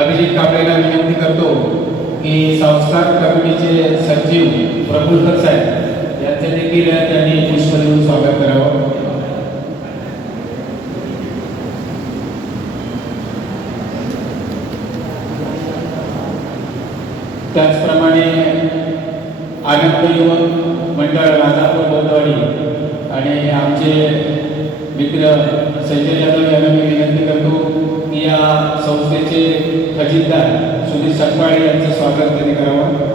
अभिजित कांबळेला विनंती करतो की संस्कार कमिटीचे सचिव प्रफुल्ल साहेब यांचे देखील त्यांनी पुष्प देऊन स्वागत करावं. त्याचप्रमाणे आनंद युवक मंडळ राजापूर बोधवाडी आणि आमचे मित्र संजय यादव यांना मी विनंती करतो की या संस्थेचे खजिनदार सुनील सकपाळे यांचं स्वागत त्यांनी करावं.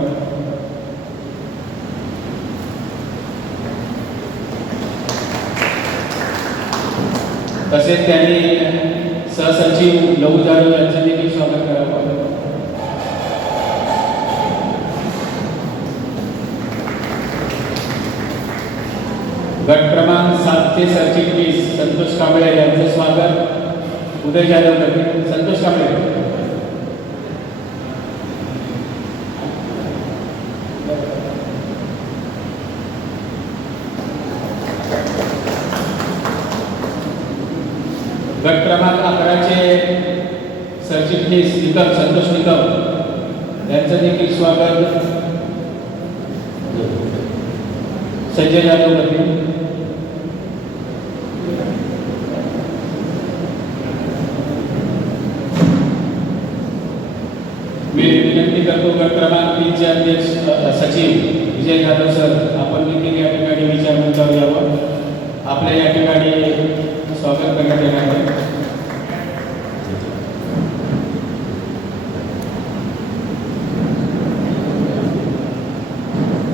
तसेच त्यांनी सहसचिव लहू जाधव यांचं देखील स्वागत करावं. गट क्रमांक 7 चे सरचिटणीस संतोष कांबळे यांचं स्वागत. उदय जाधव करतील. संतोष कांबळे. गट क्रमांक 11 चे सरचिटणीस निकम संतोष निकम यांचं देखील स्वागत. संजय जाधव करतील. मी विनंती करतो गट क्रमांक 3 चे अध्यक्ष सचिव विजय जाधव सर आपण देखील या ठिकाणी विचार मंचावर यावं. आपल्या या ठिकाणी स्वागत करण्यात येणार आहे.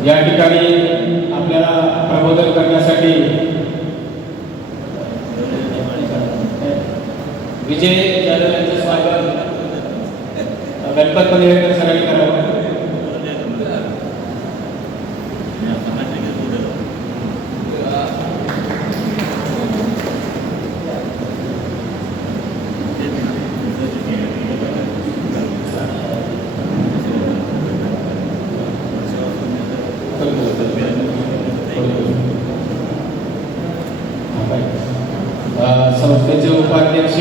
या ठिकाणी आपल्याला प्रबोधन करण्यासाठी विजय जाधव यांचं स्वागत गणपत पनवेलकर सरांनी करावं. संस्थेचे उपाध्यक्ष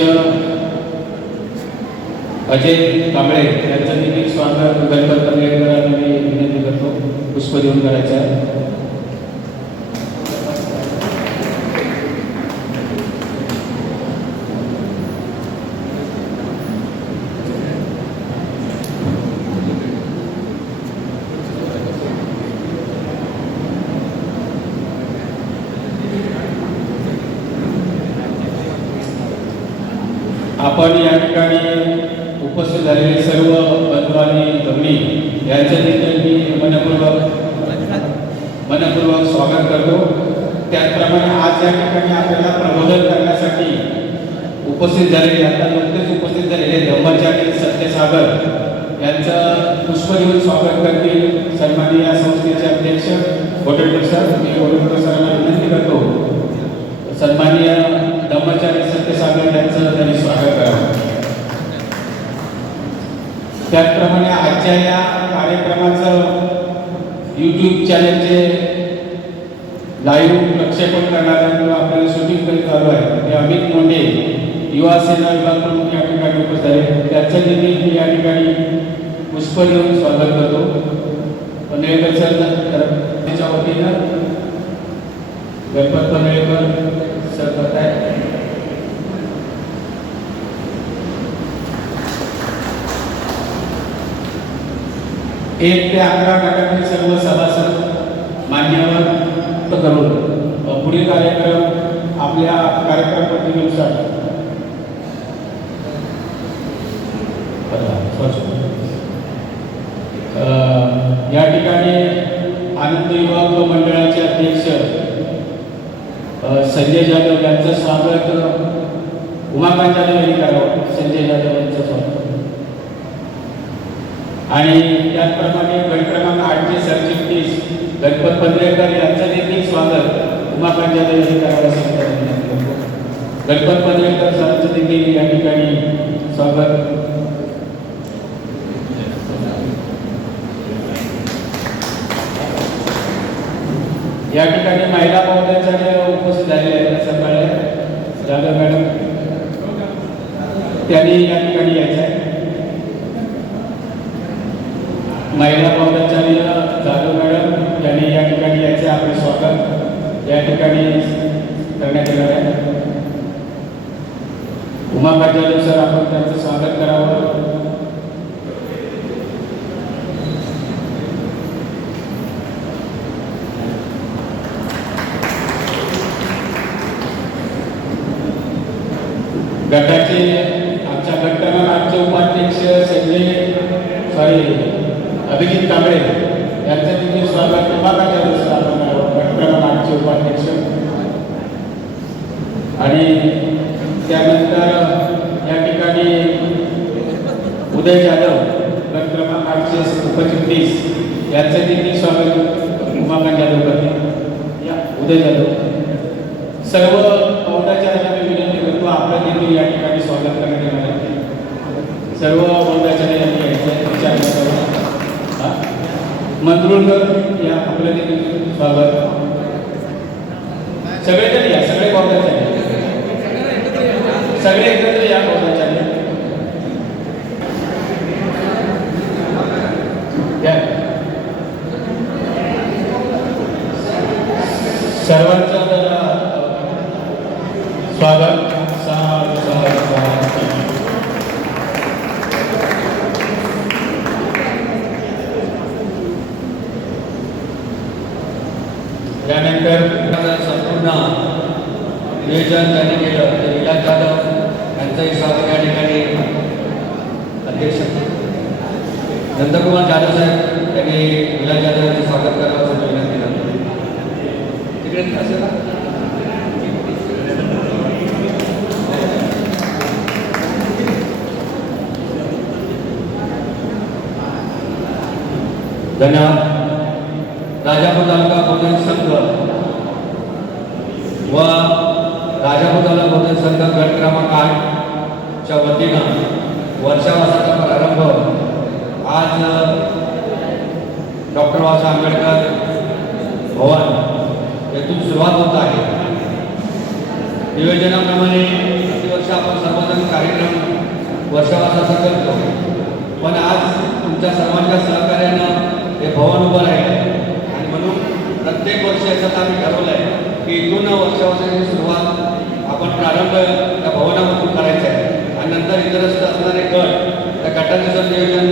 अजय कांबळे यांचं देखील स्वागत गणपत तंगेकरांना मी विनंती करतो पुष्प देऊन करायचं आहे. आपण या ठिकाणी उपस्थित झालेले सर्व बंधू आणि भगिनी यांचं देखील मी मनपूर्वक स्वागत करतो. त्याचप्रमाणे आज या ठिकाणी आपल्याला प्रबोधन करण्यासाठी उपस्थित झालेले आता नुकतेच उपस्थित झालेले ब्रह्मचारी सत्यसागर यांचं पुष्प देऊन स्वागत करतील सन्माननीय या संस्थेचे अध्यक्ष गोटेकर सर. मी गोटेकर सरांना विनंती करतो सन्माननीय ब्रह्मचारी सत्यसागर यांचं त्यांनी स्वागत करावं. त्याचप्रमाणे आजच्या या कार्यक्रमाचं YouTube चॅनलचे लाईव्ह प्रक्षेपण करणारा किंवा आपल्याला शूटिंग करीत चालू आहे ते अमित मोंडे युवा सेना विभाग प्रमुख या ठिकाणी उपस्थित आहे. त्याचं देखील मी या ठिकाणी पुष्प देऊन स्वागत करतो. पनवेलकर सर त्याच्या वतीनं गणपत पनवेलकर सर करताय. एक ते 11 गटातील सर्व सभासद मान्यवर करून पुढील कार्यक्रम आपल्या कार्यक्रम पद्धतीनुसार या ठिकाणी आनंद युवक मंडळाचे अध्यक्ष संजय जाधव यांचं स्वागत उमाकांत जाधव यांनी करावं. संजय जाधव यांचं स्वागत. आणि त्याचप्रमाणे गट क्रमांक 8चे सरचिटणीस गणपत पनवेलकर यांचं देखील स्वागत उमाकांत जाधव यांनी करावं. गणपत पनवेलकर सरांचं देखील या ठिकाणी स्वागत. या ठिकाणी महिला महोदयाच्या उपस्थित झालेल्या आहेत सकाळी जाधव मॅडम त्यांनी या ठिकाणी यायचं आहे. महिला महोदयाचार्य जाधव मॅडम यांनी या ठिकाणी यायचे आपले स्वागत या ठिकाणी करण्यात येणार आहे. उमाकांत जाधव सर आपण त्यांचं स्वागत करावं. गटाचे आमच्या गट क्रमांक 8चे उपाध्यक्ष अभिजित कांबळे यांचं देखील स्वागत उमाकांत जाधव सर आपण गट क्रमांक 8चे उपाध्यक्ष. आणि त्यानंतर या ठिकाणी उदय जाधव गट क्रमांक 8चे उपचिटणीस यांचं देखील स्वागत उमाकांत जाधव करतील. या उदय जाधव सर्व पौदाचार्यांना विनंती करतो आपलं देखील या ठिकाणी स्वागत करण्यात येणार आहे. सर्व पौदाचार्यांनी यायचं मंत्रुळकर या आपलं देखील स्वागत. सगळेजण या सगळे पौदाचार्य सगळे एकत्र या पौदाचार्य सर्वांचं स्वागत. त्यानंतर संपूर्ण नियोजन त्यांनी केलं ते विलास जाधव यांचंही स्वागत या ठिकाणी अध्यक्ष नंदकुमार जाधव साहेब त्यांनी विलास जाधव यांचं स्वागत करावं असं विनंती करतो. तिकडे असेल ना धन्यवाद. राजापूर तालुका बोधन संघ व राजापूर तालुका बोधन संघ गट क्रमांक 8च्या वतीनं वर्षावासाचा प्रारंभ आज डॉक्टर बाबासाहेब आंबेडकर भवन सुरुवात होत आहे. नियोजनाप्रमाणे प्रतिवर्ष आपण सर्वजण कार्यक्रम वर्षावासाचा करतो, पण आज तुमच्या सर्वांच्या सहकार्यानं हे भवन उभं राहिलं आणि म्हणून प्रत्येक वर्षी याच्यात आम्ही ठरवलं आहे की इथून वर्षावासाची सुरुवात आपण प्रारंभ त्या भवनामधून करायचा आहे आणि नंतर इतरस्त असणारे गट त्या गटाचं नियोजन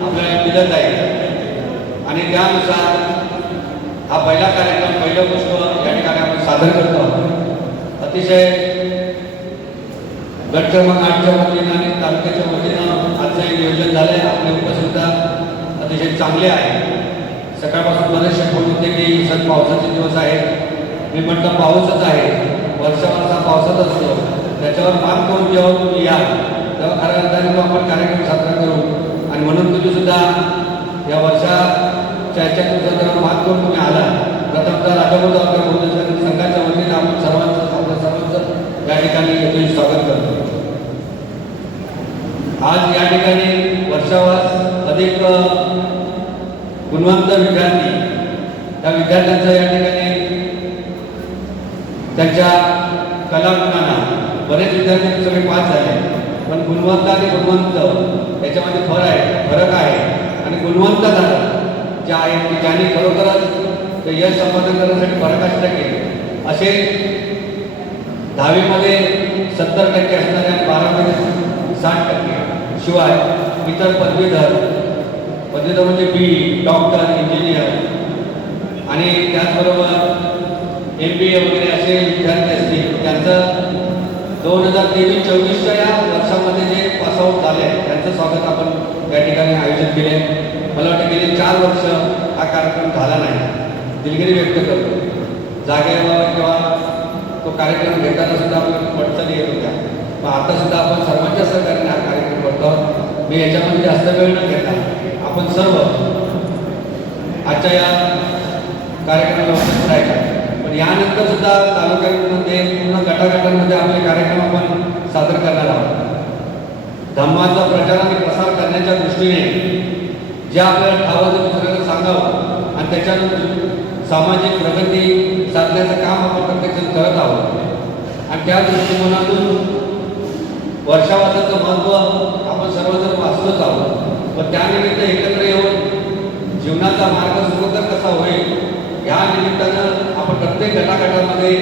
आपल्याला दिलं जाईल आणि त्यानुसार हा पहिला कार्यक्रम पहिलं पुष्प या ठिकाणी आपण सादर करतो आहोत. अतिशय गट क्रमांक 8च्या वतीनं आणि तालुक्याच्या वतीनं आजचं हे नियोजन झालं आहे. आपली उपस्थितता अतिशय चांगली आहे. सकाळपासून बरेचसे फोन होते की सर पावसाचे दिवस आहेत. मी म्हटलं पाऊसच आहे, वर्षावासा पावसात असतो, त्याच्यावर मात करून जेव्हा तुम्ही या तेव्हा खऱ्या अर्थाने तो आपण कार्यक्रम साजरा करू आणि म्हणून तुम्ही सुद्धा या वर्षाच्या ह्याच्यातून जर मात करून तुम्ही आला. प्रथमतः राजाभाऊ संघाच्या वतीने आपण आपल्या सर्वांचं या ठिकाणी याचे स्वागत करतो. आज या ठिकाणी वर्षावास अधिक गुणवंत विद्यार्थी त्या विद्यार्थ्यांचं या ठिकाणी त्यांच्या कलागुणांना बरेच विद्यार्थी सगळे पास झाले, पण गुणवंत आणि गुणवंत याच्यामध्ये फरक आहे आणि गुणवंत जे आहेत की ज्यांनी खरोखरच ते यश संपादन करण्यासाठी पराकाष्ठा केली असे 10वीमध्ये 70% असणारे आणि 12मध्ये 60%, शिवाय इतर पदवीधर म्हणजे बी डॉक्टर इंजिनियर आणि त्याचबरोबर MBA वगैरे असे विद्यार्थी असतील त्यांचं 2023-24च्या या वर्षामध्ये जे पासआउट झाले त्यांचं स्वागत आपण या ठिकाणी आयोजित केले. मला वाटतं गेली 4 वर्ष हा कार्यक्रम झाला नाही. दिलगिरी व्यक्त करतो. जागेवर किंवा तो कार्यक्रम घेताना सुद्धा आपल्याला अडचणी येत होत्या, पण आता सुद्धा आपण सर्वांच्या सहकार्याने हा कार्यक्रम करतो. मी याच्यामध्ये जास्त वेळ न घेता आपण सर्व आजच्या या कार्यक्रमाला उपस्थित राहायचा. पण यानंतर सुद्धा तालुक्यामध्ये पूर्ण गटागटांमध्ये आपले कार्यक्रम आपण सादर करणार आहोत. धम्माचा प्रचार आणि प्रसार करण्याच्या दृष्टीने जे आपल्याला ठावाचं दुसऱ्याला सांगावं आणि त्याच्यातून सामाजिक प्रगती साधण्याचं काम आपण प्रत्येकजण करत आहोत आणि त्या दृष्टिकोनातून वर्षावासाचं महत्त्व आपण सर्वजण वाचतच आहोत. पण त्यानिमित्त एकत्र येऊन जीवनाचा मार्ग सुखकर कसा होईल या निमित्तानं आपण प्रत्येक गटागटामध्ये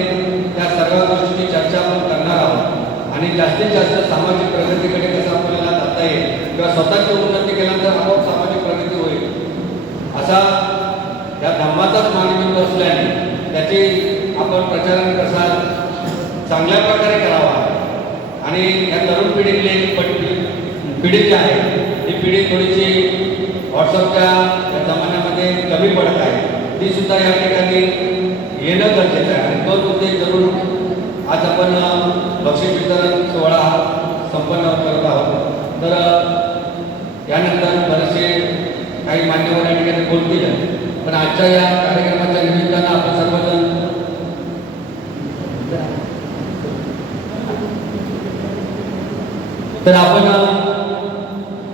त्या सर्व गोष्टींची चर्चा आपण करणार आहोत आणि जास्तीत जास्त सामाजिक प्रगतीकडे कसं आपल्याला जाता येईल किंवा स्वतःची उन्नती केल्यानंतर आपोआप सामाजिक प्रगती होईल असा या धम्माचाच मानबिंदू असल्याने त्याची आपण प्रचार आणि प्रसार चांगल्या प्रकारे करावा आणि या तरुण पिढी जी आहे ही पिढी थोडीशी व्हॉट्सअपच्या जमान्यामध्ये कमी पडत आहे. ती सुद्धा या ठिकाणी येणं गरजेचं आहे आणि तोच उद्देश धरून आज आपण बक्षीस वितरण सोहळा संपन्न करत आहोत. तर यानंतर बरेचसे काही मान्यवर या ठिकाणी बोलतील, पण आजच्या या कार्यक्रमाच्या निमित्तानं आपण सर्वजण तर आपण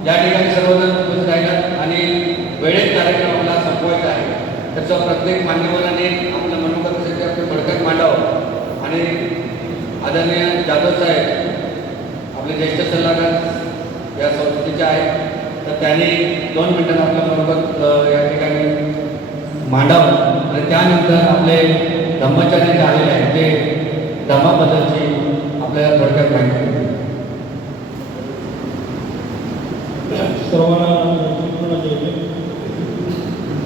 या ठिकाणी सर्वजण उपस्थित राहिलात आणि वेळेत कार्यक्रमाला संपवायचा आहे. त्याचं प्रत्येक मान्यवराने आपलं मनोगत असेल ते आपलं बडकत मांडावं आणि आदरणीय जाधव साहेब आपले ज्येष्ठ सल्लागार या संस्थेचे आहेत तर त्यांनी 2 मिनिटांत आपलं मनोगत या ठिकाणी मांडावं आणि त्यानंतर आपले धम्माचार्य जे आलेले आहेत ते धम्माबद्दलची आपल्याला थोडक्यात माहिती सर्वांना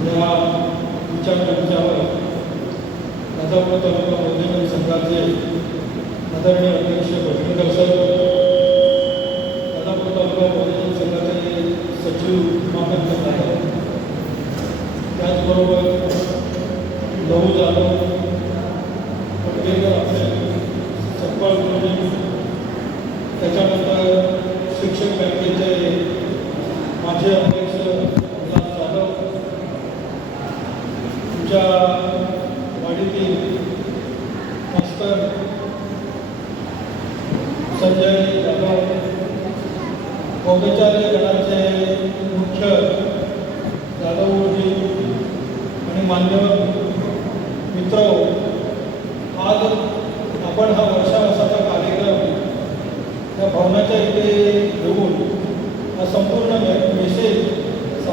या विचारावर राजापूर तालुका बौद्धिक संघाचे आदरणीय अध्यक्ष भटकर सर, राजापूर तालुका बौद्धिक संघाचे सचिव मानद आहेत, त्याचबरोबर लहू जाधव पटकेकर आपले सत्पाळ गुरुजी, त्याच्यानंतर शिक्षक बँकेचे माजी अध्यक्ष उल्हास जाधव, तुमच्या वाडीतील मास्तर संजय जाधव, बौद्धाचार्य गणाचे मुख्य जाधवजी आणि मान्यवर मित्र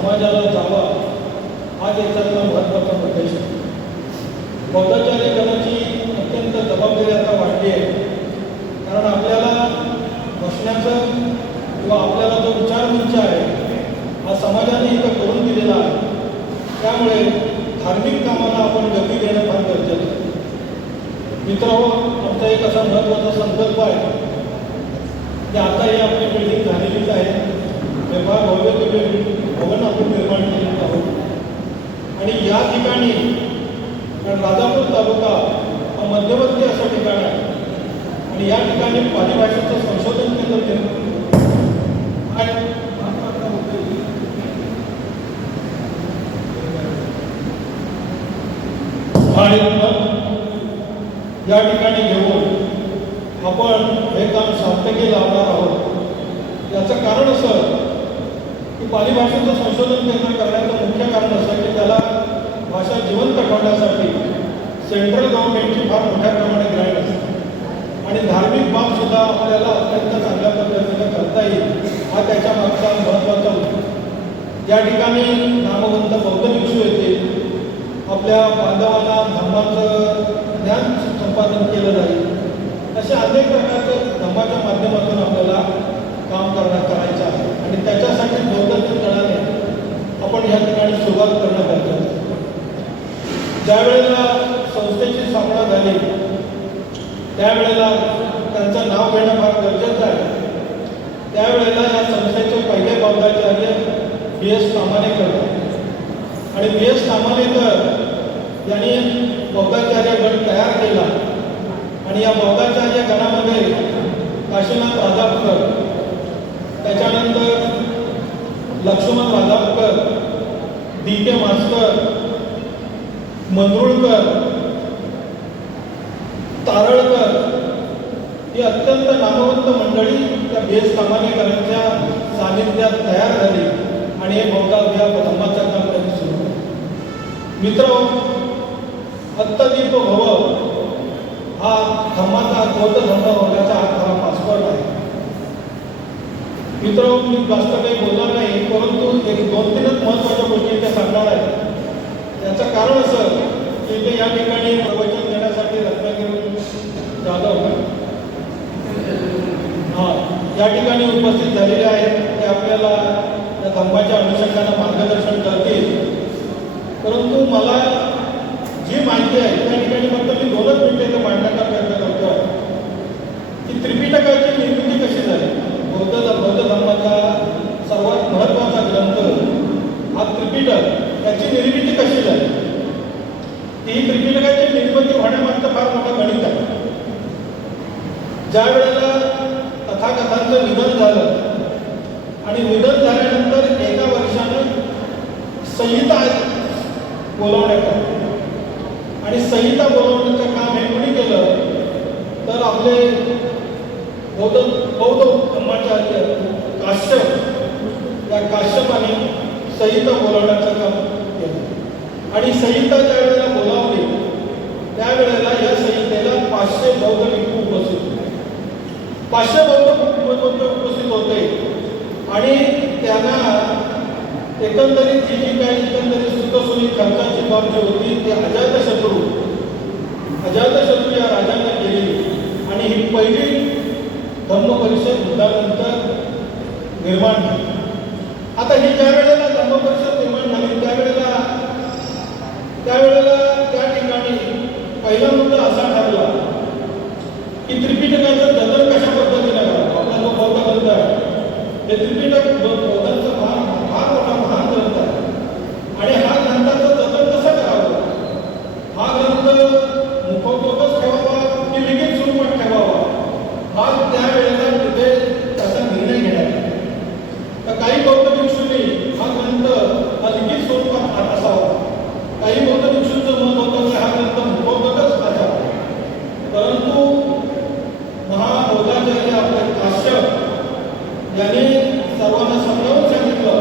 समाजाला जावा हा त्याच्यातला महत्त्वाचा उद्देश आहे. बौद्धाचार्य गणाची अत्यंत जबाबदारी आता वाढली आहे, कारण आपल्याला बसण्याचं किंवा आपल्याला जो विचारमंच आहे हा समाजाने इथं करून दिलेला आहे. त्यामुळे धार्मिक कामाला आपण गती देणं फार गरजेचं आहे. मित्रांनो, आमचा एक असा महत्त्वाचा संकल्प आहे की आता ही आपली बिल्डिंग झालेलीच आहे, फार भव्य भवन आपण निर्माण केलेलं आहोत आणि या ठिकाणी राजापूर तालुका हा मध्यवर्ती असं ठिकाण आहे आणि या ठिकाणी पाली भाषेचं संशोधन केंद्र आणि या ठिकाणी घेऊन आपण हे काम सार्थकी लावणार आहोत. याचं कारण असं की पाली भाषेचं संशोधन केंद्र करण्याचं मुख्य कारण असं की त्याला भाषा जिवंत ठेवण्यासाठी सेंट्रल गव्हर्नमेंटची फार मोठ्या प्रमाणे ग्रँट असते आणि धार्मिक बाब सुद्धा आपल्याला अत्यंत चांगल्या पद्धतीने करता येईल हा त्याच्या मागचा महत्त्वाचा उद्देश. या ठिकाणी नामवंत बौद्ध भिक्षू येतील, आपल्या बांधवांना धर्माचं ज्ञान संपादन केलं जाईल. अशा अनेक प्रकारचे धर्माच्या माध्यमातून आपल्याला काम करायचं आहे आणि त्याच्यासाठी बौद्ध गणाने आपण या ठिकाणी सुरुवात करणं गरजेचं आहे. ज्या वेळेला संस्थेची स्थापना झाली त्यावेळेला त्यांचं नाव घेणं फार गरजेचं आहे. त्यावेळेला या संस्थेचे पहिले बौद्धाचार्य B.S. ताम्हानेकर आणि B.S. ताम्हानेकर यांनी बौद्धाचार्य गण तयार केला आणि या बौद्धाचार्य गणामध्ये काशीनाथ राजापूरकर, त्याच्यानंतर लक्ष्मण राजापूरकर, D.K. मास्तर, मंगरुळकर, तारळकर ही अत्यंत नामवंत मंडळी त्या B.S. ताम्हानेकरांच्या सानिध्यात तयार झाली आणि हे बौद्ध धर्माचं काम त्यांनी सुरू केलं. मित्र, अत्तदीप भव हा धर्माचा बौद्ध धर्म होण्याचा हा खरा पासपोर्ट आहे. मित्र, मी जास्त काही बोलणार नाही, परंतु एक 2-3 महत्त्वाच्या गोष्टी इथे सांगणार आहे. याचं कारण असं की इथे या ठिकाणी प्रवचन देण्यासाठी रत्नागिरी जाधव या ठिकाणी उपस्थित झालेले आहेत. ते आपल्याला या धर्माच्या अनुषंगानं मार्गदर्शन करतील. परंतु मला जी माहिती आहे त्या ठिकाणी फक्त मी 2 मिनिटं इथं मांडण्याचा प्रयत्न करतो आहे की त्रिपिटकाची निर्मिती कशी झाली. बौद्ध धर्माचा सर्वात महत्त्वाचा ग्रंथ हा त्रिपिटक, याची निर्मिती कशी झाली. ती त्रिपिटकाची निर्मिती होण्यामागचं फार मोठं गणित आहे. ज्या वेळेला तथागतांचं निधन झालं आणि निधन झाल्यानंतर एका वर्षानं संहिता बोलावण्यात आली आणि संहिता बोलावण्याचं काम हे कोणी केलं तर आपले बौद्ध धर्माचार्य काश्यप, या काश्यपाने संहिता बोलावण्याचं काम केलं आणि संहिता ज्या वेळेला बोलावली त्यावेळेला या संहितेला 500 बौद्ध भिक्खू उपस्थित होते. 500 बौद्ध उपस्थित होते आणि त्यांना एकंदरीत जी काही सुतसुनी खर्चाची बाब जी होती ती अजातशत्रू या राजांना केली आणि ही पहिली धम्मपरिषद युद्धानंतर निर्माण झाली. आता ही ज्या वेळेला धम्मपरिषद निर्माण झाली त्यावेळेला त्या ठिकाणी पहिला मुद्दा असा ठरला की त्रिपिटकाचं जतन कशा पद्धतीने करावं. आपला जो बौद्ध ग्रंथ आहे हे त्रिपिटक बौद्धांचा फार मोठा महान ग्रंथ आहे आणि हा ग्रंथाचं जतन कसं करावं. हा ग्रंथ मुखोद्योगच ठेवावा की लिखित स्वरूपात ठेवावा हा त्यावेळेला तिथे त्याचा निर्णय घेण्यात आला. तर काही बौद्ध भिक्षूंनी हा ग्रंथ हा लिखित स्वरूपात असावा, काही बौद्ध भिक्षूंचं मत होतं की हा ग्रंथ मुखोद्योगच असावा. परंतु महाबौद्धाचार्य आपले काश्यप यांनी सर्वांना समजावून सांगितलं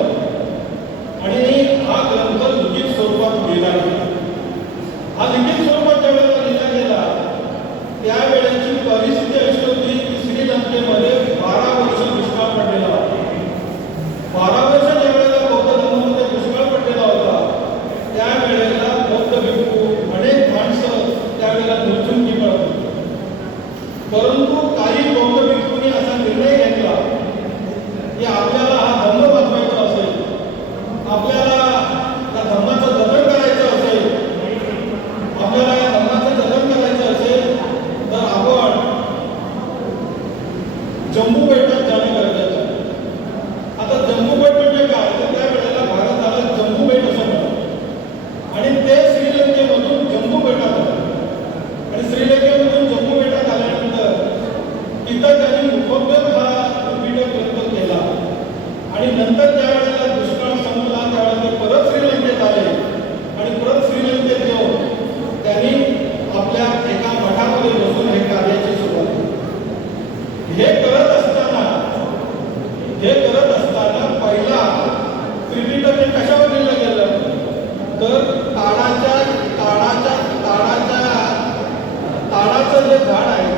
आणि हा ग्रंथ लिखित स्वरूपात लिहिला गेला. हा लिखित स्वरूपात ज्यावेळेला लिहिला गेला त्यावेळेची परिस्थिती अशी होती की श्रीलंकेमध्ये 12 वर्ष दुष्काळ पडलेला होता. 12 वर्ष ज्यावेळेला बौद्ध धर्मामध्ये कोणी असा निर्णय घेतला की आपल्याला हा धर्म वाचवायचा असेल, आपल्याला या धर्माचं जतन करायचं असेल, आपल्याला या धर्माचं जतन करायचं असेल तर आपण जम्मू बेटात जाणं गरजेचं आहे. आता जम्मू बेट म्हणजे काय, तर त्या वेळेला भारताला जम्मू बेट असं म्हणतात आणि ते श्रीलंकेमधून जम्मू बेटात आलं आणि श्रीलंकेमधून जम्मू बेटात आल्यानंतर तिथं त्यांनी उपयोग हा त्रिपिटक ग्रंथ केला आणि नंतर ज्या वेळेला दुष्काळ संपला त्यावेळेला ते परत श्रीलंकेत आले आणि परत श्रीलंकेत येऊन त्यांनी आपल्या एका मठामध्ये बसून हे कार्याची सुरुवात केली. हे करत असताना पहिला त्रिपिटक हे कशावर लिहिलं गेलं तर ताडाचं जे झाड आहे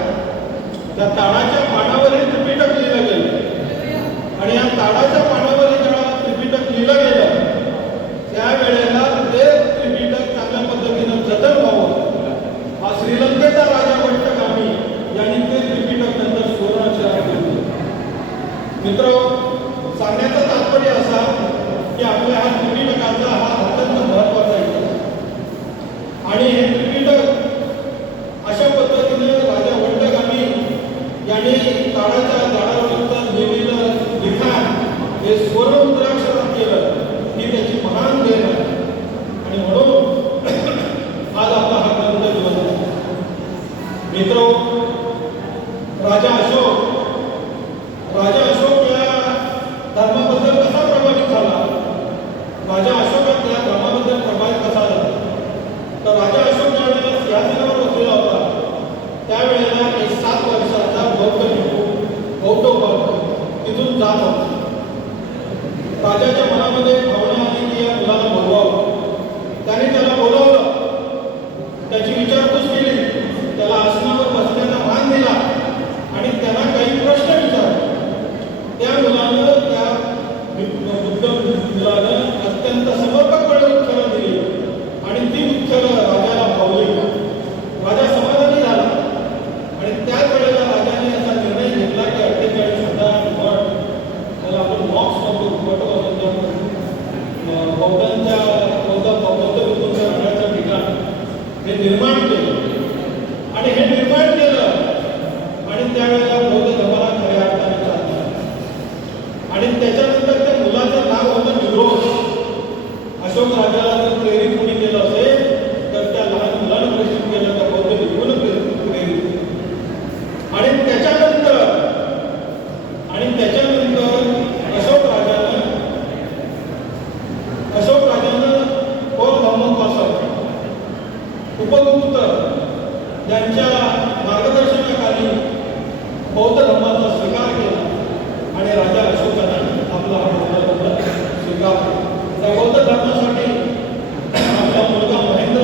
त्या ताडाच्या पानावर हे त्रिपिटक लिहिलं गेलं आणि या ताडाच्या पानावर जेव्हा त्रिपिटक लिहिलं गेलं त्यावेळेला ते त्रिपिटक चांगल्या पद्धतीनं जतन व्हावं हा श्रीलंकेचा राजा वट्टगामी यांनी ते त्रिपिटक नंतर सुवर्णाक्षरात लिहिलं. मित्र, सांगण्याचं तात्पर्य असा की आपल्या हा त्रिपिटकाचा हा अत्यंत महत्वाचा इतिहास आणि हे त्रिपिटक अशा पद्धतीने राजा वट्टगामी यांनी ताडाच्या झाडावरचं लिहिलेलं लिखाण हे स्वर्ण मुद्राक्षरात केलं ही त्याची महान देण आहे आणि म्हणून आज आपला हा ग्रंथ जिवंत आहे. मित्र, राजा अशोक या धर्माबद्दल कसा प्रभावित झाला, राजा अशोक या धर्माबद्दल प्रभावित कसा झाला तर राजा अशोक ज्या वेळेला सिंहासनावर बसलेला होता त्यावेळेला एक 7 वर्षाचा बौद्ध उपासक तिथून जात होता. राजाच्या मनामध्ये भावना आली की या मुलाला बोलवावं. त्याने त्याला बोलावलं, त्याची विचारपूस केली, त्याला आसनावर बसण्याचा मान दिला आणि त्यांना काही प्रश्न विचारले. त्या मुलानं त्या बुद्ध मुलानं अत्यंत समर्पकपणे उत्तरं दिली आणि ती उत्तरं राजाला भावली. राजा समाधानी झाला आणि त्याच वेळेला राजाने असा निर्णय घेतला की 48,000 मठ, त्याला आपण मॉक्स म्हणतो, बौद्ध भिक्षूंच्या राहण्याचं ठिकाण हे निर्माण केलं आणि हे निर्माण केलं आणि त्यावेळेला बौद्ध धर्माला खऱ्या अर्थाने चालला आणि त्याच्यानंतर त्या मुलाचं नाव होतं निरोध. अशोक राजाला जर प्रेरित कोणी केलं असेल तर त्या लहान मुलानं प्रेरित केलं, त्या बौद्ध भिक्षूनं प्रेरित केलं आणि त्याच्यानंतर अशोक राजानं थोर धर्मोपासक उपगुप्त यांच्या मार्गदर्शनाखाली बौद्ध धर्माचा स्वीकार केला आणि राजा अशोकाने आपला हा बौद्ध धर्म स्वीकारला. त्या बौद्ध धर्मासाठी आपला मुलगा महेंद्र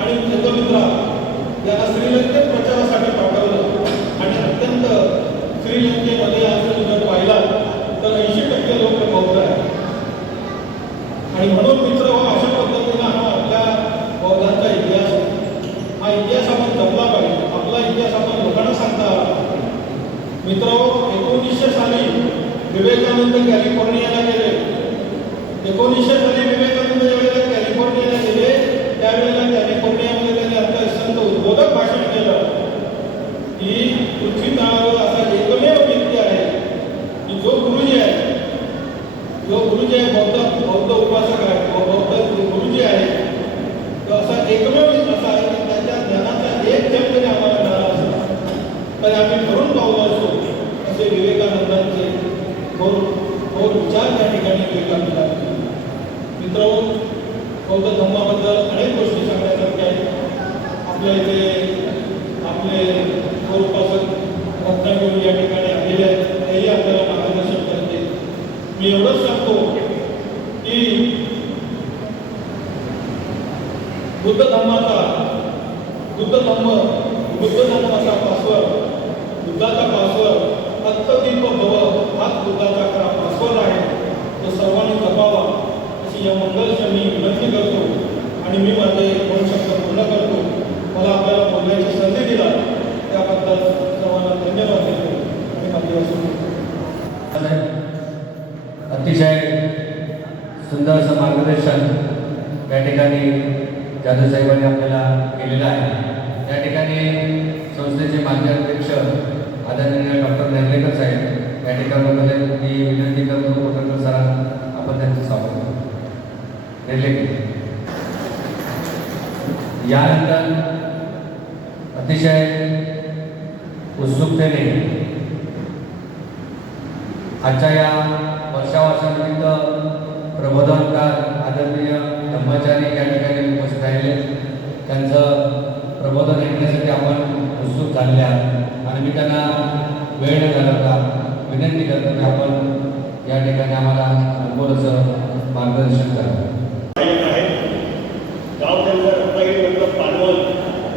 आणि जगमित्रा यांना श्रीलंकेत प्रचारासाठी पाठवलं आणि अत्यंत श्रीलंकेमध्ये असं जर पाहिला तर 80% लोक बौद्ध आहेत आणि म्हणून मित्र अशा पद्धतीनं हा आपल्या बौद्धांचा इतिहास हा इतिहास आपण जपला पाहिजे. आपला इतिहास आपण लोकांना सांगता आला. मित्र, 1900 साली विवेकानंद कॅलिफोर्नियाला गेले. 1900 साली विवेकानंद ज्यावेळेला कॅलिफोर्नियाला गेले त्यावेळेला कॅलिफोर्नियामध्ये त्यांनी अत्यंत उद्बोधक भाषण केलं की पृथ्वी तळावर असा एकमेव व्यक्ती आहे की जो गुरुजी आहे बौद्ध उपासक आहे, बौद्ध गुरुजी आहे, तो असा एकमेव असा आहे की त्याच्या ज्ञानाचा एक थेंब जरी आम्हाला मिळाला असला तर आम्ही भरून पावलं असतो. असे विवेकानंदांचे थोर विचार त्या ठिकाणी विवेकानंदांनी केले. मित्र, बौद्ध धर्माबद्दल अनेक गोष्टी सांगण्यासारख्या आहेत. आपल्या इथे आपले थोर उपासक रत्नागिरी या ठिकाणी आलेले आहेत, तेही आपल्याला मार्गदर्शन करते. मी एवढंच सांगतो की बुद्ध धर्माचा पासवर्ड, बुद्धाचा पासवर्ड अत्तदीप भव हाच बुद्धाचा खरा पासवर्ड आहे. तो सर्वांनी जपावा अशी या मंगलक्षणी विनंती करतो आणि मी माझे 2 शब्द पूर्ण करतो. मला आपल्याला बोलण्याची संधी दिला त्याबद्दल सर्वांना धन्यवाद देतो. आपल्याला केलेला आहे. त्या ठिकाणी संस्थेचे माजी अध्यक्ष आदरणीय डॉक्टर नेर्लेकर साहेब या ठिकाणी मध्ये मी विनंती करतो कोटणकर सरांना आपण त्यांचं स्वागत करू. नेर्लेकर यानंतर अतिशय उत्सुकतेने आजच्या या वर्षानिमित्त प्रबोधनकार आदरणीय ब्रह्मचारी या ठिकाणी उपस्थित राहिले. त्यांचं प्रबोधन ऐकण्यासाठी आपण उत्सुक झालेले आहात आणि मी त्यांना वेळ न घालवता विनंती करतो की आपण या ठिकाणी आम्हाला अनुकूलचं मार्गदर्शन करावं. गाव त्यांचं रत्नागिरीमधलं पानवल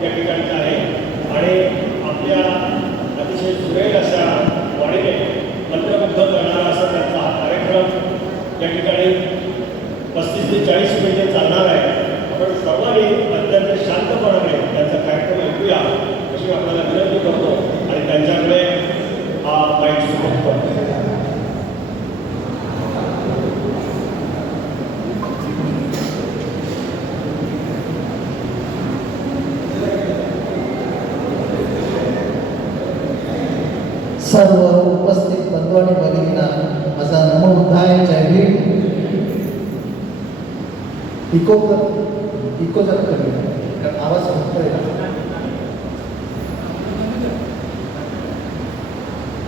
या ठिकाणचं आहे आणि आपल्या अतिशय सुरेख अशा वाणीने मंत्रमुग्ध करणारा असा त्यांचा हा कार्यक्रम या ठिकाणी 35 ते 40 मिनिटे चालणार आहे. आपण सर्वांनी अत्यंत शांतपणाने त्यांचा कार्यक्रम ऐकूया अशी आपल्याला विनंती करतो आणि त्यांच्याकडे हा माईक सुरू करतो. सर्व उपस्थित बंधू आणि भगिनींना माझा नमो बुद्धाय जय भीम. इको जर कमी आवाज फक्त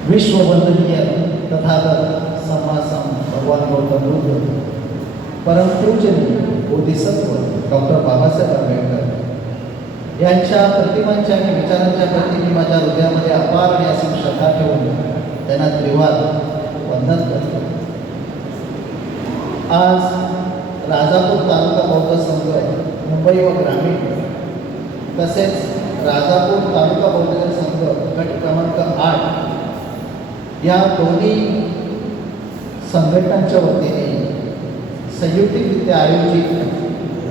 विश्ववंदनीय तथागत समासम भगवान गौतम बुद्ध परम पूजनीय बोधिसत्व डॉक्टर बाबासाहेब आंबेडकर यांच्या प्रतिमांच्या आणि विचारांच्या प्रती मी माझ्या हृदयामध्ये अपार आणि असीम श्रद्धा ठेवून त्यांना त्रिवाद वंदन करतो. आज राजापूर तालुका बौद्ध संघ मुंबई व ग्रामीण तसेच राजापूर तालुका बौद्ध संघ गट क्रमांक 8 या दोन्ही संघटनांच्या वतीने संयुक्तिकरित्या आयोजित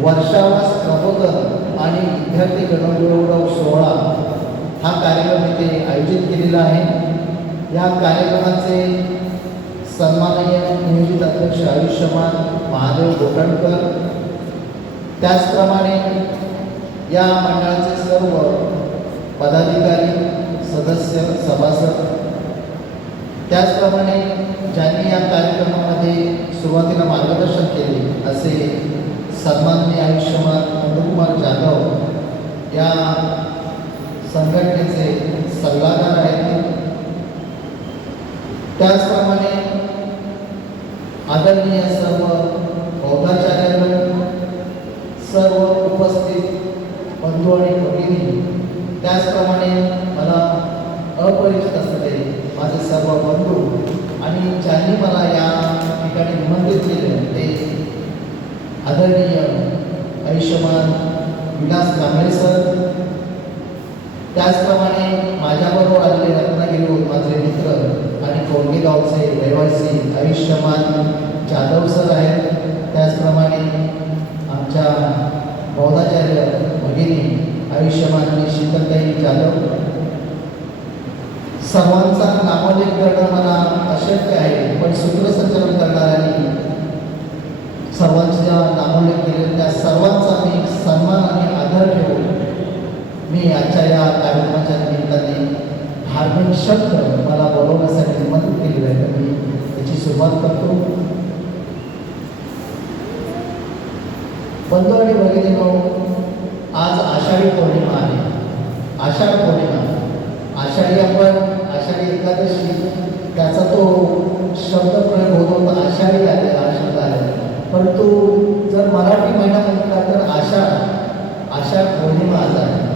वर्षावास प्रबोधन आणि विद्यार्थी गणगौरव सोहळा हा कार्यक्रम इथे आयोजित केलेला आहे. या कार्यक्रमाचे सन्माननीय नियोजित अध्यक्ष आयुष्यमान महादेव गोटणकर, त्याचप्रमाणे या मंडळाचे सर्व पदाधिकारी सदस्य सभासद, त्याचप्रमाणे ज्यांनी या कार्यक्रमामध्ये सुरुवातीला मार्गदर्शन केले असे सन्माननीय आयुष्यमान नंदकुमार जाधव या संघटनेचे सल्लागार आहेत. त्याचप्रमाणे आदरणीय सर्व बौद्धाचार्यांना, सर्व उपस्थित बंधू आणि भगिनी, त्याचप्रमाणे मला अपरिचित असलेले माझे सर्व बंधू आणि ज्यांनी मला या ठिकाणी निमंत्रित केले ते आदरणीय आयुष्यमान विलास कांबळे सर, त्याचप्रमाणे माझ्याबरोबर आलेले रत्नागिरीहून माझे मित्र आणि कोंडगे गावचे रहिवासी आयुष्यमान जाधव सर आहेत. त्याचप्रमाणे आमच्या बौद्धाचार्य भगिनी आयुष्यमान शीतलताई जाधव, सर्वांचा नामोल्लेख करणं मला अशक्य आहे, पण सूत्रसंचलन करणाऱ्यांनी सर्वांच्या नामोल्लेख केले त्या सर्वांचा मी सन्मान आणि आदर ठेवून मी आजच्या या कार्यक्रमाच्या निमित्ताने धार्मिक शब्द मला बोलवण्यासाठी निमंत्रित केलेलं आहे, तर मी त्याची सुरुवात करतो. बंधू आणि भगिनींनो, आज आषाढी पौर्णिमा आहे. आषाढ पौर्णिमा, आषाढी आपण आषाढी एकादशी त्याचा तो शब्द प्रयोग होतो, आषाढी आले हा शब्द आले, परंतु जर मराठी महिना म्हटला तर आषाढ पौर्णिमा आज आहे.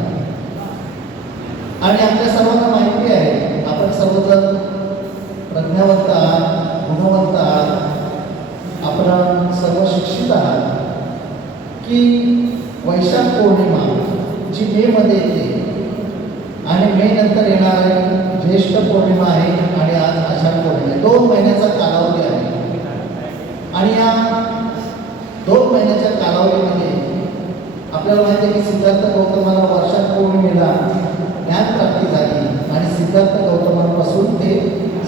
आणि आपल्या सर्वांना माहिती आहे, आपण सर्वजण प्रज्ञावंत आहात, गुणवंत आहात, आपण सर्व शिक्षित आहात की वैशाख पौर्णिमा जी मेमध्ये येते आणि मे नंतर येणारे ज्येष्ठ पौर्णिमा आहे आणि आज आषाढ पौर्णिमा, 2 महिन्याचा कालावधी आहे. आणि या 2 महिन्याच्या कालावधीमध्ये आपल्याला माहिती आहे की सिद्धार्थ गौतमाला वर्षात पौर्णिमेला ज्ञानप्राप्ती झाली आणि सिद्धार्थ गौतमापासून ते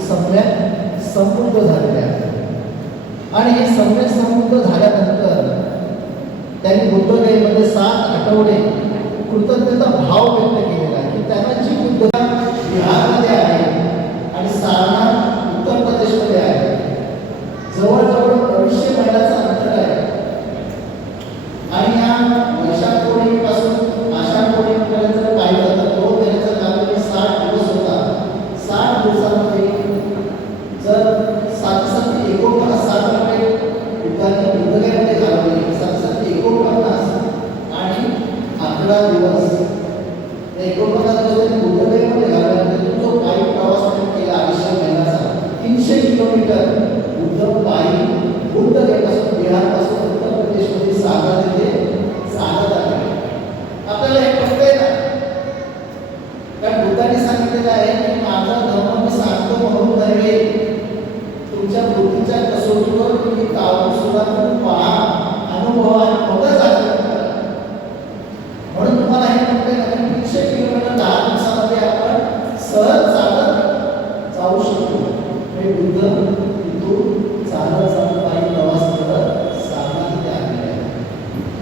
सम्यक समृद्ध झालेले आहे. आणि हे सम्यक समृद्ध झाल्यानंतर त्यांनी बुद्धगयेमध्ये 7 आठवडे कृतज्ञता भाव व्यक्त केलेला आहे की त्यांना जी बुद्धता बिहारमध्ये आहे आणि सारनाथ उत्तर प्रदेशमध्ये आहे, जवळजवळ 250 मैलाचं अंतर आहे. आणि या वैशाख पौर्णिमेपासून आषाढ पौर्णिमेपर्यंत जर पाहिलं तर 2 महिन्याचा कालावधी 60 दिवस होता. 60 दिवसांमध्ये जर 7-7 युद्धाने बुद्धगयामध्ये घालवले, 7-7 आणि 11 दिवस 49 दिवस त्यांनी बुद्धगयामध्ये घालवले. तो पायी प्रवास केला 250 मैलाचा, 300 किलोमीटर बुद्ध पायी बुद्धगयापासून बिहारपासून उत्तर प्रदेशमध्ये सागर तिथे चालत आले. आपल्याला हे कळतंय ना, कारण बुद्धाने सांगितलेलं आहे की माझा धर्म मी सांगतो म्हणून नव्हे, तुमच्या बुद्धीच्या कसोटीवर तुम्ही काढून सुद्धा तुम्ही पहा, अनुभवा आणि मगच आचरण करा. म्हणून तुम्हाला हे म्हणते ना, 300 किलोमीटर 10 दिवसामध्ये आपण सहज चालत जाऊ शकतो. हे बुद्ध इथून चालत चालत पायी प्रवास करत सारनाथ इथे आलेले आहे.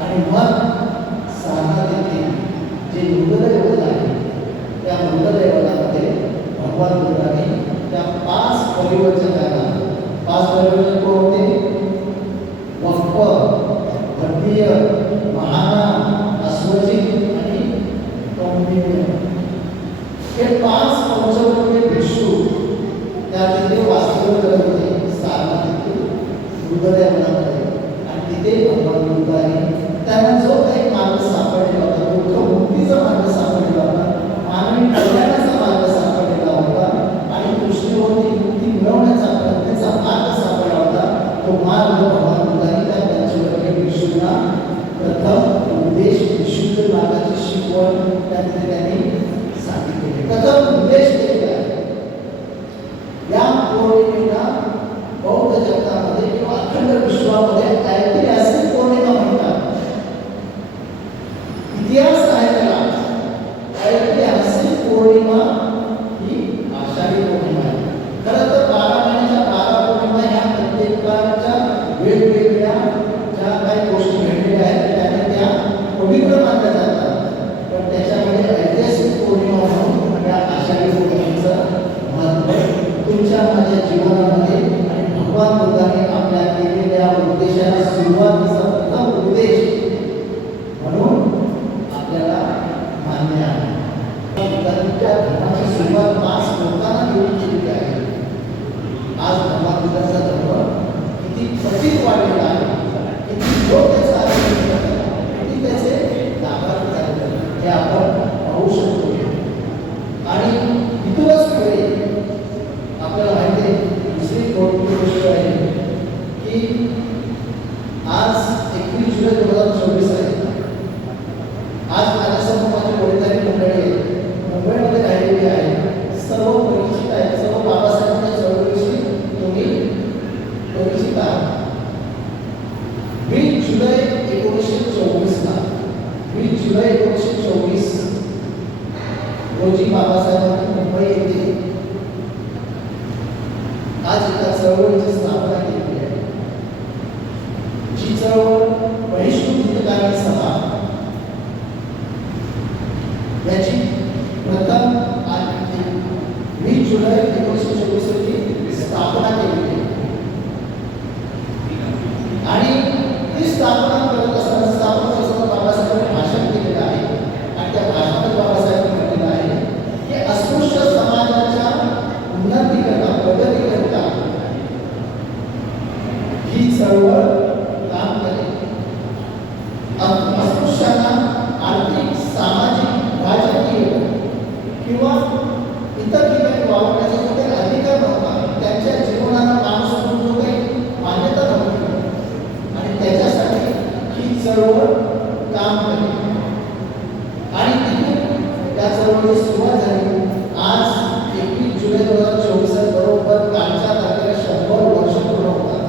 आणि मग सारनाथ येथे जे मृगदैवत आहे, त्या मृगदैवतामध्ये भगवान बुद्धाने त्या 5 परिवर्तकांना, 5 परिवर्तक कोण होते? वक्फ, भट्टीय, महाना, अश्वजित आणि कौंडिन्य. हे 5 पंचवर्गीय भिक्षू त्या तिथे वास्तव्य करत होते सारनाथ येथील मृगदैवतामध्ये. आणि तिथे भगवान बुद्धाने त्यांना जो काही मार्ग सापडलेला होता, दुःख मुक्तीचा मार्ग सापडलेला होता, मानवी कल्याणाचा मार्ग सापडलेला होता आणि कृष्णेवरती मुक्ती मिळवण्याचा प्रयत्नाचा मार्ग सापडला होता, तो मार्ग भगवान बुद्धाने त्या पंचवर्गीय भिक्षूंना प्रथम उपदेश, विशुद्ध मार्गाची शिकवण त्यांनी सांगितली. प्रथम उपदेश केलेला आहे. या पौर्णिमेला बौद्ध जगतामध्ये किंवा अखंड विश्वामध्ये ऐतिहासिक पौर्णिमा म्हणतात. इतिहास आहे त्याला. ऐतिहासिक पौर्णिमा ही आषाढी पौर्णिमा आहे. खरं तर 12 महिन्याच्या 12 पौर्णिमा ह्या प्रत्येकाच्या वेगवेगळ्या ज्या काही गोष्टी घडलेल्या आहेत त्याने त्या पवित्र मानल्या जातात. पण त्याच्यामध्ये ऐतिहासिक पौर्णिमा म्हणून या आषाढी पौर्णिमेचं महत्त्व तुमच्या माझ्या जीवनामध्ये आणि भगवान बुद्धाने आपल्या केलेल्या उद्देशाला सुरुवातीचा प्रथम उपदेश म्हणून आपल्याला मान्य आहे. बुद्धांच्या धर्माची सुरुवात 5 लोकांना घेऊन केलेली आहे. आज भगवान बुद्धांचा धर्म किती पटीत वाढलेला आहे, किती लोक त्याचा आचरण करतात, किती त्याचे लाभार्थी झाले हे आपण पाहू शकतो. आणि इथूनच पुढे आपल्याला माहिती आहे दुसरी मोठी गोष्ट आहे की आज 21 जुलै 2024 आहे. आज माझ्यासमोर माझी वडीलधारी मंडळी मुंबईमध्ये राहिलेली आहे, सर्व परिचित आहेत, सर्व बाबासाहेबांच्या चळवळीशी तुम्ही परिचित आहात. 20 जुलै 1924ला 20 जुलै 1924 रोजी बाबासाहेबांनी मुंबई येथे आज एका चळवळीची स्थापना केली आहे. जी चळवळ बहिष्कृत हितकारी सभा याची प्रथम 20 जुलै 1924 रोजी स्थापना केली आहे. आणि ती स्थापना करत असताना बाबासाहेबांनी भाषण केलेलं आहे. आणि त्या भाषणात बाबासाहेबांनी म्हटलेलं आहे की अस्पृश्य समाजाच्या उन्नतीकरता, प्रगतीकरता ही चळवळ काम करेल. अस्पृश्यांना आर्थिक, सामाजिक, राजकीय किंवा इतर ठिकाणी वावरण्याचा जो काही अधिकार नव्हता, त्यांच्या जीवनाला माणूस म्हणून जो काही मान्यता नव्हती, आणि त्याच्यासाठी ही चळवळ काम करेल. आणि तिथून त्या चळवळीची सुरुवात झाली. आज 21 जुलै 2024 बरोबर कालच्या तारखेला 100 वर्ष पूर्ण होतात.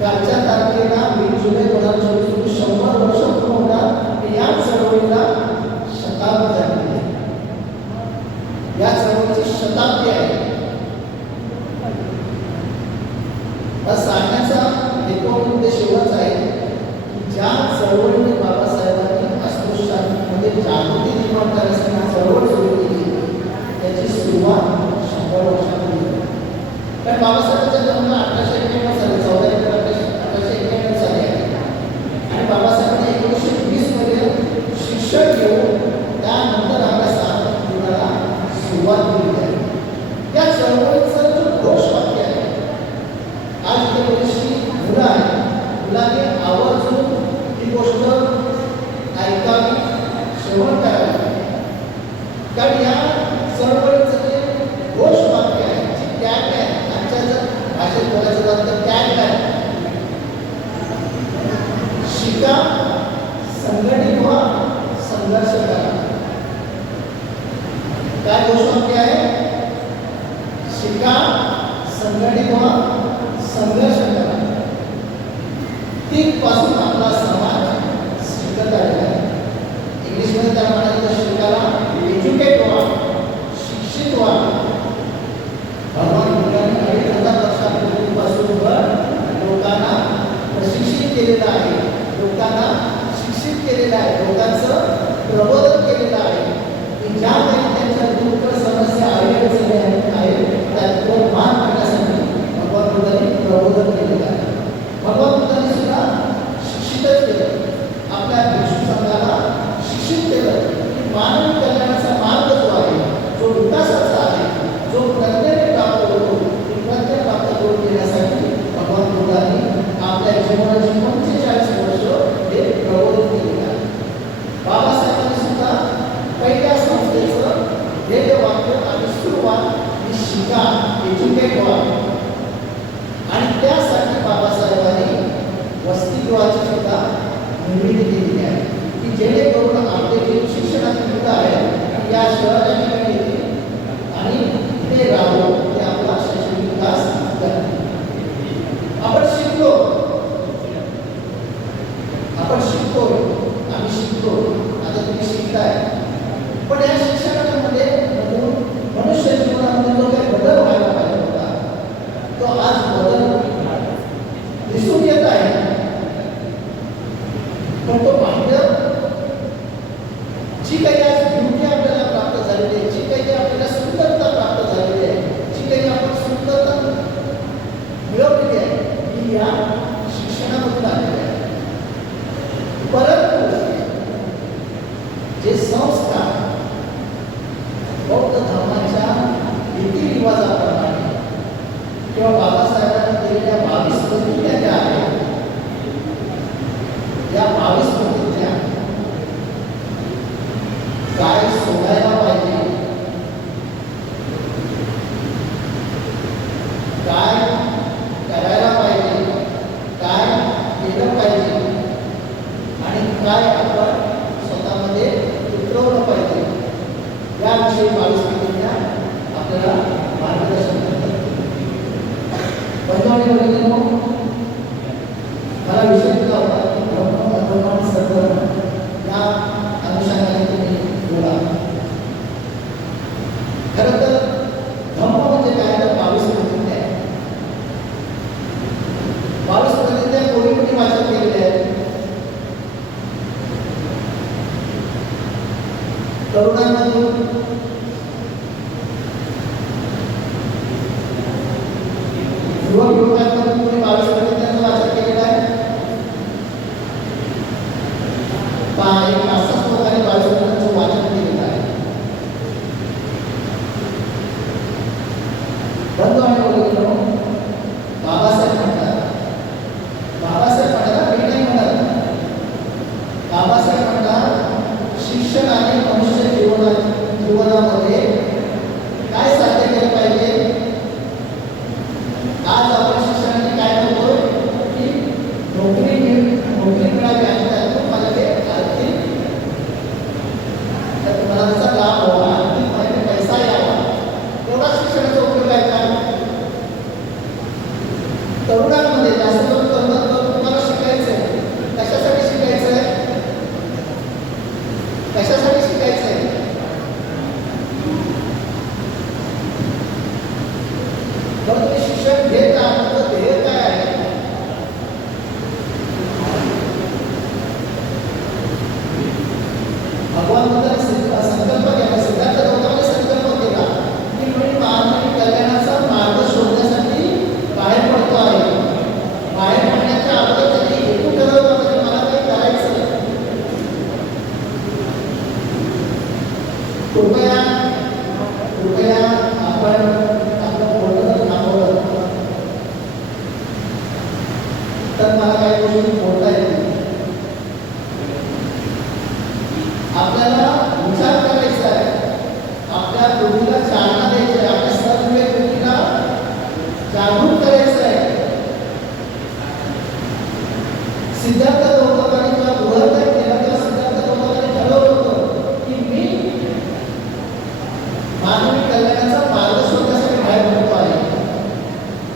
कालच्या तारखेला 20 जुलै 2024 रोजी 100 वर्ष पूर्ण होतात. या चळवळीला शताब्दी झाली आहे. या चळवळीची शताब्दी आहे. सांगण्याचा हेतू उद्देश एवढाच आहे की ज्या चळवळीने बाबासाहेबांनी कारण या चळवळीचं जे घोषवाक्य आहे, जी टॅग आहे, आजच्या जर भाषेत बोलायचं झालं तर टॅग आहे, शिका, संघटित व्हा, संघर्ष करा. काय घोषवाक्य आहे? शिका, संघटित व्हा, संघर्ष करा. तिथपासून आपला समाज शिकत आलेला आहे. इंग्लिशमध्ये त्याला म्हणायचं शिकायला एज्युकेट व्हा, शिक्षित व्हा. भगवान बुद्धांनी 2500 वर्षापूर्वीपासून लोकांना प्रशिक्षित केलेलं आहे, लोकांना शिक्षित केलेलं आहे, लोकांचं प्रबोधन केलेलं आहे की ज्या काही त्यांच्या दुःख समस्या आयुष्यात आहेत त्यावर मात करण्यासाठी भगवान बुद्धांनी प्रबोधन केलेलं आहे. भगवान बुद्धांनी सुद्धा शिक्षितच केलं, आपल्या भिक्षू संघाला शिक्षित केलं की मानवी कल्याणाचा मार्ग जो आहे, जो विकासाचा आहे, जो प्रत्येक प्राप्त होतो, ती प्रत्येक प्राप्त करून देण्यासाठी भगवान बुद्धांनी आपल्या जीवनाची 45 वर्ष हे प्रबोधन केलेलं आहे. बाबासाहेबांनी सुद्धा पहिल्या संस्थेचं हे वाक्य आणि सुरुवात ही शिका, एज्युकेट व्हा. आणि त्यासाठी बाबासाहेबांनी वसतिगृहाची सुद्धा निर्मिती केलेली आहे की जेणेकरून आपले जे शिक्षणाची मुलं आहेत या शहराच्या ठिकाणी येतील आणि ते राहून ते आपला शैक्षणिक विकास करतील. आपण शिकतो, आम्ही शिकतो, आता तुम्ही शिकताय, पण या शिक्षणामध्ये मनुष्य जीवनामध्ये जो काही बदल व्हायला पाहिजे होता तो आज बदल दिसून येत आहे. पण तो बाह्य जी काही आज ब्युटी आपल्याला प्राप्त झालेली आहे, जी काही आपल्याला सुंदरता प्राप्त झालेली आहे, जी काही आपण सुंदरता मिळवलेली आहे ही या शिक्षणामधून आलेली आहे. परंतु जे संस्कार बौद्ध धर्माच्या रीतिरिवाजाप्रमाणे किंवा बाबासाहेबांनी दिलेल्या 22 प्रतिज्ञा ज्या आहेत, या 22 प्रतिज्ञा काय सोडायला पाहिजे, काय करायला पाहिजे, काय केलं पाहिजे आणि काय आपण स्वतःमध्ये उतरवलं पाहिजे याविषयी 22 प्रतिज्ञा आपल्याला मार्गदर्शन करतात. बंधू मला विषय दिला होता की ब्रह्म अधर्म आणि सधर्म या अनुषंगाने तुम्ही बोला. खरं तर धर्म म्हणजे काय तर 22 प्रतिज्ञा आहे. 22 प्रतिज्ञा कोणी वाचन केलेल्या आहेत. तरुणांमधून युवकांमधून कोणी 22 प्रतिज्ञांचं वाचन केलेलं आहे. 5-6 लोकांनी 22 प्रतिज्ञांचं वाचन केलेलं आहे. बंधू आणि वडील बाबासाहेब म्हणतात, मी नाही म्हणत, बाबासाहेब म्हणतात शिक्षणाने मनुष्य जीवनामध्ये काय साध्य केलं पाहिजे. आज आपण शिक्षणाने काय करतोय की नोकरी मिळावी आणि त्यातून मला ते आर्थिक मला त्याचा लाभ व्हावा, आर्थिक मला पैसा यावा, एवढा शिक्षणाचा उपयोग आहे का. तरुणांमध्ये जास्त करून तुम्हाला शिकायचं आहे. कशासाठी शिकायचं आहे, कशासाठी शिकायचं आहे. तर तुम्ही शिक्षण घेत आहात तर ध्येय काय आहे. भगवान बुद्धांनी संकल्प केला, सिद्धार्थ गौतमाने संकल्प केला की मी मानवी कल्याणाचा मार्ग शोधण्यासाठी बाहेर पडतो आहे. बाहेर पडण्याच्या अगोदर त्यांनी हेतू ठरवला म्हणजे मला काही करायचं. कृपया आपण आपलं बोलणं थांबवलं तर मला काही गोष्टी बोलता येतील. आपल्याला विचार करायचा आहे पिढीला चालना द्यायची आहे, आपल्या सर्व पिढीला जागरूक करायचं आहे. सिद्धार्थ गौतमाने जेव्हा गृहत्याग केला तेव्हा सिद्धार्थ गौतमाने ठरवलं होतं की मी मानवी कल्याणाचा मार्ग शोधण्यासाठी बाहेर पडतो आहे,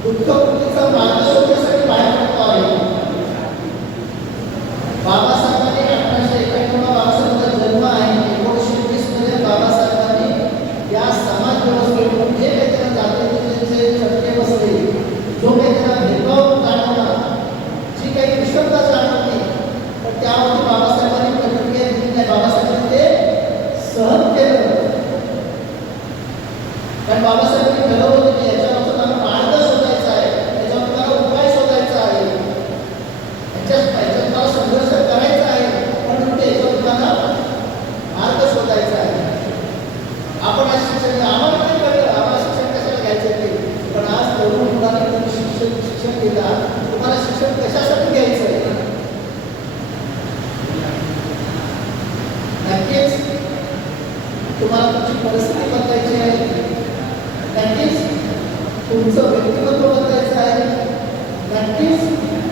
दुःखमुक्तीचा मार्ग शोधण्यासाठी बाहेर पडतो आहे. बाबासाहेबांनी 1891 बाबासाहेबांचा जन्म आहे. 1920 मध्ये बाबासाहेबांनी या समाज व्यवस्थेतून जे काही त्यांना जातीचे चटके बसले, जो काही त्यांना भेदभाव जाणवला, जी काही विषमता जाणवली, पण त्यावरती बाबासाहेबांनी प्रतिक्रिया दिली नाही. बाबासाहेबांनी ते सहन केलं. कारण बाबासाहेबांनी ठरवलं होतं की याच्यावर तुम्हाला मार्ग शोधायचा आहे, याच्यावर तुम्हाला उपाय शोधायचा आहे, याच्यात तुम्हाला संघर्ष करायचा आहे, म्हणून त्याच्यावर तुम्हाला मार्ग शोधायचा आहे. आपण आज शिक्षण आम्हाला नाही कळलं, आम्हाला शिक्षण कशाला घ्यायचं ते, पण आज तरुण मुलांना तुम्ही शिक्षण दिला, तुम्हाला शिक्षण कशासाठी घ्यायचं आहे. नक्कीच तुम्हाला तुमची परिस्थिती बदलायची आहे, नक्कीच तुमचं व्यक्तिमत्व बदलायचं आहे, नक्कीच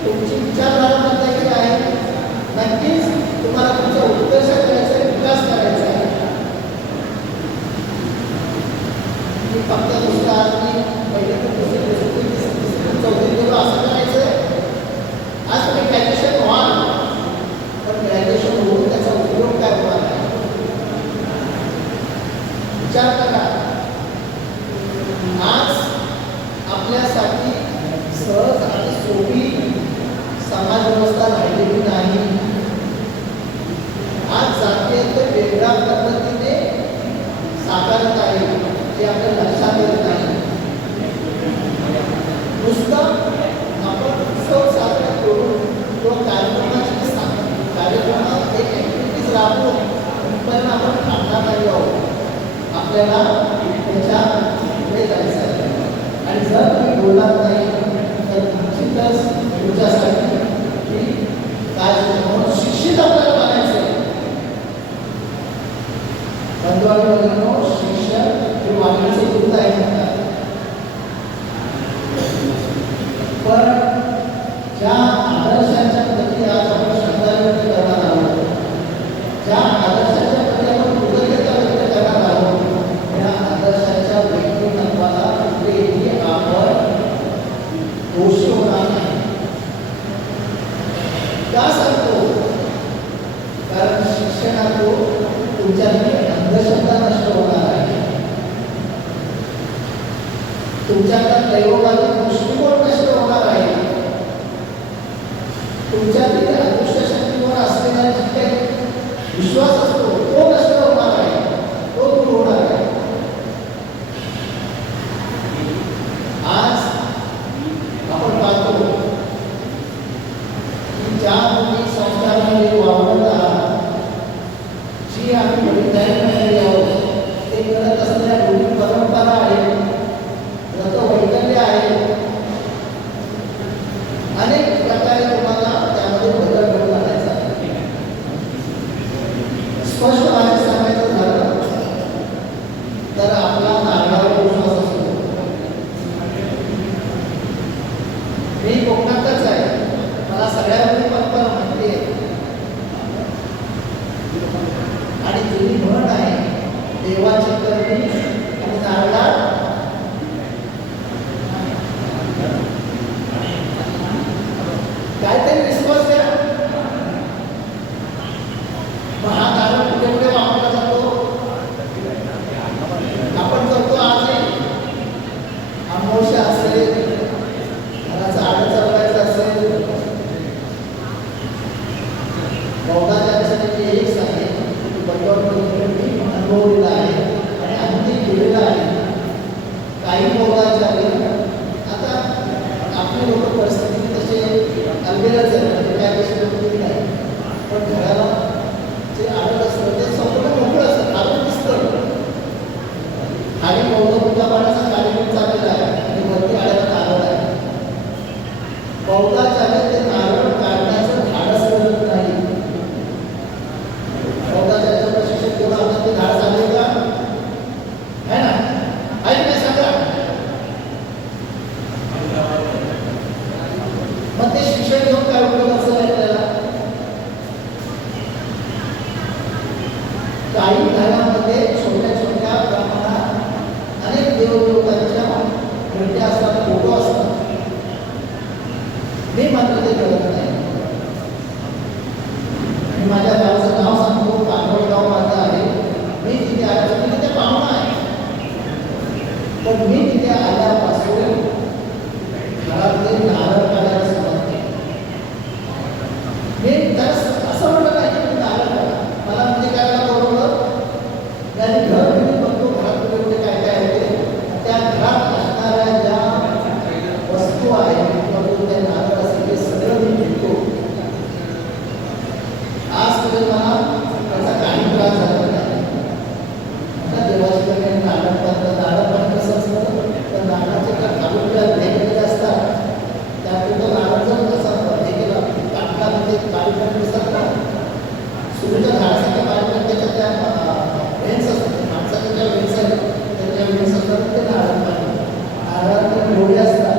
तुमची विचारधारा बदलायची आहे, नक्कीच तुम्हाला तुमचा उत्कर्ष करायचा आहे, विकास करायचा आहे. मी फक्त नुसतं आज मी पहिले चौथी गेलो असं करायचं आहे. आज तुम्ही ग्रॅज्युएशन व्हाल, पण ग्रॅज्युएशन होऊन त्याचा उपयोग काय होणार आहे विचार करा. आज आपल्यासाठी सहज आणि सोपी समाज व्यवस्था राहिलेली नाही. आज जातीयत्व वेगळ्या पद्धतीने साकारत आहे, जे आपल्या लक्षात येत नाही. नुसतं आपण उत्सव साजरा करून किंवा कार्यक्रमात एक ॲक्टिव्हिटीज राबवून पण आपण थांबणार नाही आहोत. आपल्याला त्याच्या पुढे जायचं आहे. आणि जर तुम्ही बोललात नाही तर निश्चितच तुमच्यासाठी काय म्हणून शिक्षित आपल्याला बनायचं आहे. बंधुवांनो, शिक्षण हे वागण्याचे गुण आहे म्हणतात, पण ज्या आदर्शांच्या प्रती आज आपण श्रद्धा व्यक्त करणार आहोत, ज्या आदर्शाच्या प्रती आपण कृतज्ञता व्यक्त करणार आहोत, त्या आदर्शाच्या व्यक्तिमत्वाला कुठेही आपण दोषी होणार नाही. का सांगतो? कारण शिक्षणातून तुमच्याकडे अंधश्रद्धा नष्ट होणार आहे, तुमच्याकडे दैववादी दृष्टिकोन नष्ट होणार आहे, तुमच्यातील अदृश्य शक्तीवर असलेला जे काही विश्वास असतो तो नष्ट होणार आहे, तो दूर होणार आहे. आज आपण पाहतो की ज्या तुम्ही संस्कारामध्ये वावरत आहात, जी आम्ही वैज्ञानिक आहोत, ते करत असलेल्या रूढी परंपरा आहेत, वैकल्य आहे, अनेक प्रकारे तुम्हाला त्यामध्ये बदल घडवून आणायचा आहे. स्पष्ट भाषेत सांगायचं झालं तर आपला नारळावर विश्वास असतो. मी कोकणातच आहे, मला सगळ्यांनी परंपरा माहिती आहे. आणि जुनी म्हण आहे, देवाची करणी आणि नारळात काहीतरी विश्वास द्या. मग हा नारळ कुठे कुठे वापरला जातो? आपण करतो आजही. अमावस्या असेल, घराचं आडं चालवायचं असेल, बौद्धाच्या दिवसाची एक सांगेल की बंडवामध्ये मी अनुभवलेला आहे आणि अगदी केलेला आहे. काही बौद्धाच्या आता आपली लोक परिस्थिती तसे अलगेलाच आहे, म्हणजे काय गोष्टी नाही, पण घराला जे आडत असतं ते संपूर्ण मोकळं असतं, आपण दिसतं. आणि बौद्ध पूजा पाण्याचा कार्यक्रम चाललेला आहे आणि वरती आड्याला काही घरामध्ये छोट्या छोट्या प्रमाणात अनेक देवदेवतांच्या मूर्त्या असतात, फोटो असतात. मी मात्र ते करत नाही. मी माझ्या गावाचं नाव सांगतो, पांडवगाव माझं आहे. मी तिथे आलो, मी तिथे पाहुणा आहे. पण मी तिथे आल्यापासून घरातले नारळ काढायला सुरुवात केली. मी त्याला असं म्हटलं नाही की मी नारळ काढा. मला म्हणजे काय बरोबर त्याने घर मी बघतो, घरात कुठे काय काय होते. त्या घरात असणाऱ्या ज्या वस्तू आहेत, त्या नारळ असेल ते सगळं मी घेतो. आजपर्यंत मला त्याचा काही त्रास झाला नाही. आता देवाच्या ठिकाणी नारळ पण कसं असतं, तर नारळाचे त्या खालून ज्या लेखलेले असतात त्यातून तो नारळ जर कसा हे केला कागदामध्ये बारीक दिसतात ना, सुरूच्या झाडासारख्या बारीक त्याच्या त्या वेन्स असतात, माणसाच्या ज्या वेन्स आहेत त्याच्या वेन्स असतात ते नारळ पाणी. नारळात डोळे असतात,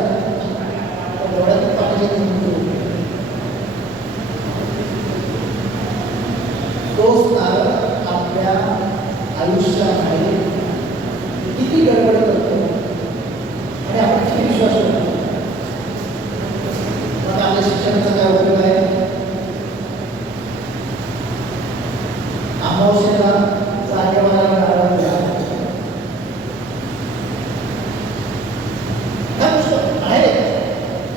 त्या डोळ्यातून पाण्याच्या निघतो. तोच नारळ आपल्या आयुष्यामध्ये किती गडबड करतो आणि आपण किती विश्वास ठेवतो. मग आपल्या शिक्षणाचा काय उपयोग आहे? अमावस्येला जागेवाला नारळ द्या. ह्या गोष्टी आहेत.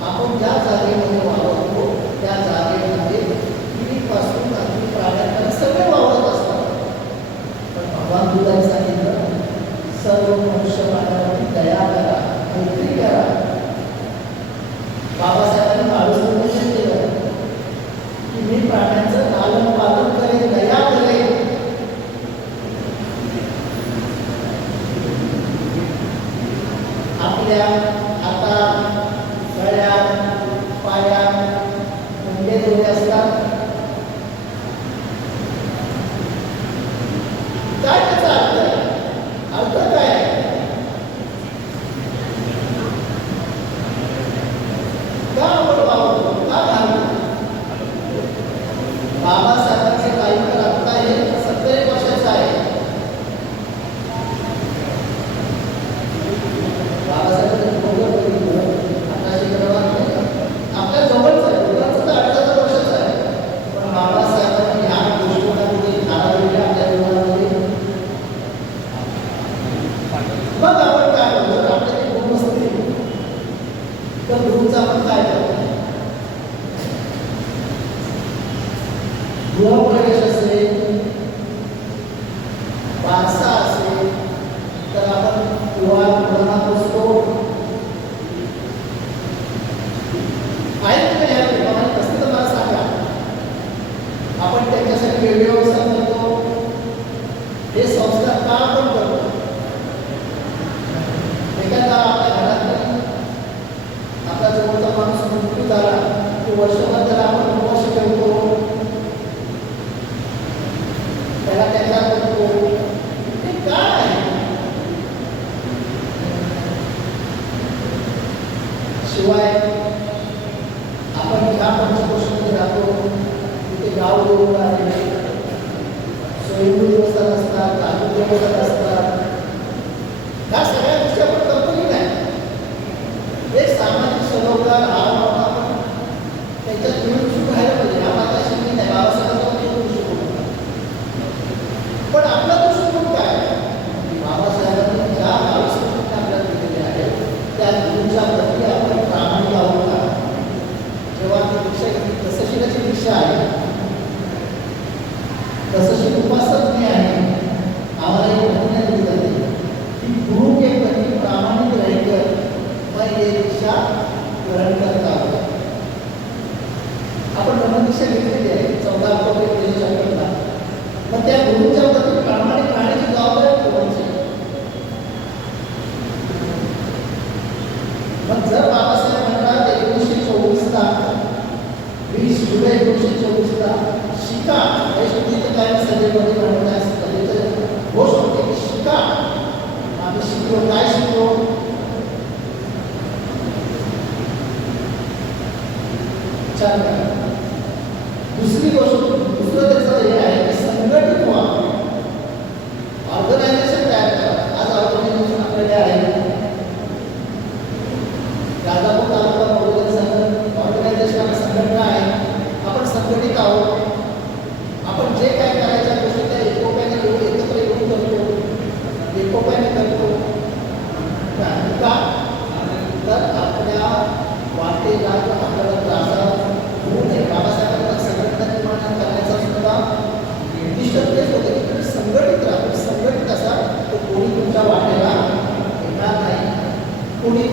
आपण ज्या जागेमध्ये वावरतो त्या जागेमध्ये किडीपासून अगदी प्राण्यांना सगळे वावरत असतात. पण भगवान बुद्धाने सांगितलं, सर्व मनुष्य मानवाने दया करा, मैत्री करा. बाबासाहेबांनी माणूस निर्देशन केलं की मी प्राण्यांचं लालन पालन करेन, दया करेन. आपल्या हातात, गळ्यात, पायात मुंगे जोडे असतात. काय त्याचा अर्थ आहे? अर्थ काय आहे? का आपण वावरतो? का घालतो? बाबासाहेबांचे आयुष्य आता हे 70 वर्षाचं आहे. बाबासाहेबांचं डोकं बघितलं, आता शिकवणार आपल्या जवळच आहे, डोक्याचं तर 18 वर्षाचं आहे. पण बाबासाहेबांनी ह्या गोष्टीमध्ये धारावेल्या आपल्या जीवनामध्ये. मग आपण काय करतो? जर आपल्या ते गुण नसतील तर गुरुचा आपण काय करतो? गृहप्रवेश असेल, वारसा असेल तर आपण पुराणात बसतो. आहेत की नाही प्रमाणे कसं तर मला सांगा. आपण त्यांच्यासाठी वेगळे व्यवस्था करतो. हे संस्कार का आपण करतो? एखादा आपल्या घरात आपला जवळचा माणूस मृत्यू झाला की वर्षभर त्याला आपण उपवास ठेवतो, त्याला त्याचा करतो. हे काय? शिवाय आपण ज्या पंचक्रोशीमध्ये राहतो तिथे गाव देऊळ आहे, स्वयंभू देवस्थान असतात, धातू देवस्थान असतात. ह्या सगळ्या गोष्टी आपण करतो की नाही? एक सामाजिक सरोकार हा आपण त्याच्यात मिळून सुरू राहायला पाहिजे. हा माझा शिकली नाही, बाबासाहेबांचा मिळून शिकू. पण आपला दृष्टिकोन काय? बाबासाहेबांनी ज्या आयुष्यात आपल्याला दिलेले आहे त्या गुरूच्या प्रती आपण प्रामाणिक आहोत का? जेव्हा ती दीक्षा घेतली, तसशीलाची दीक्षा आहे, तसशी उपासक आहे. आम्हाला एक घटना दिली जाते की गुरु के प्रति प्रामाणिक रहकर मैं ये दीक्षा ग्रहण करता हूँ. आपण ब्रह्मदीक्षा घेतलेली आहे 14 ऑक्टोबर 1956. मग त्या गुरुच्या प्रती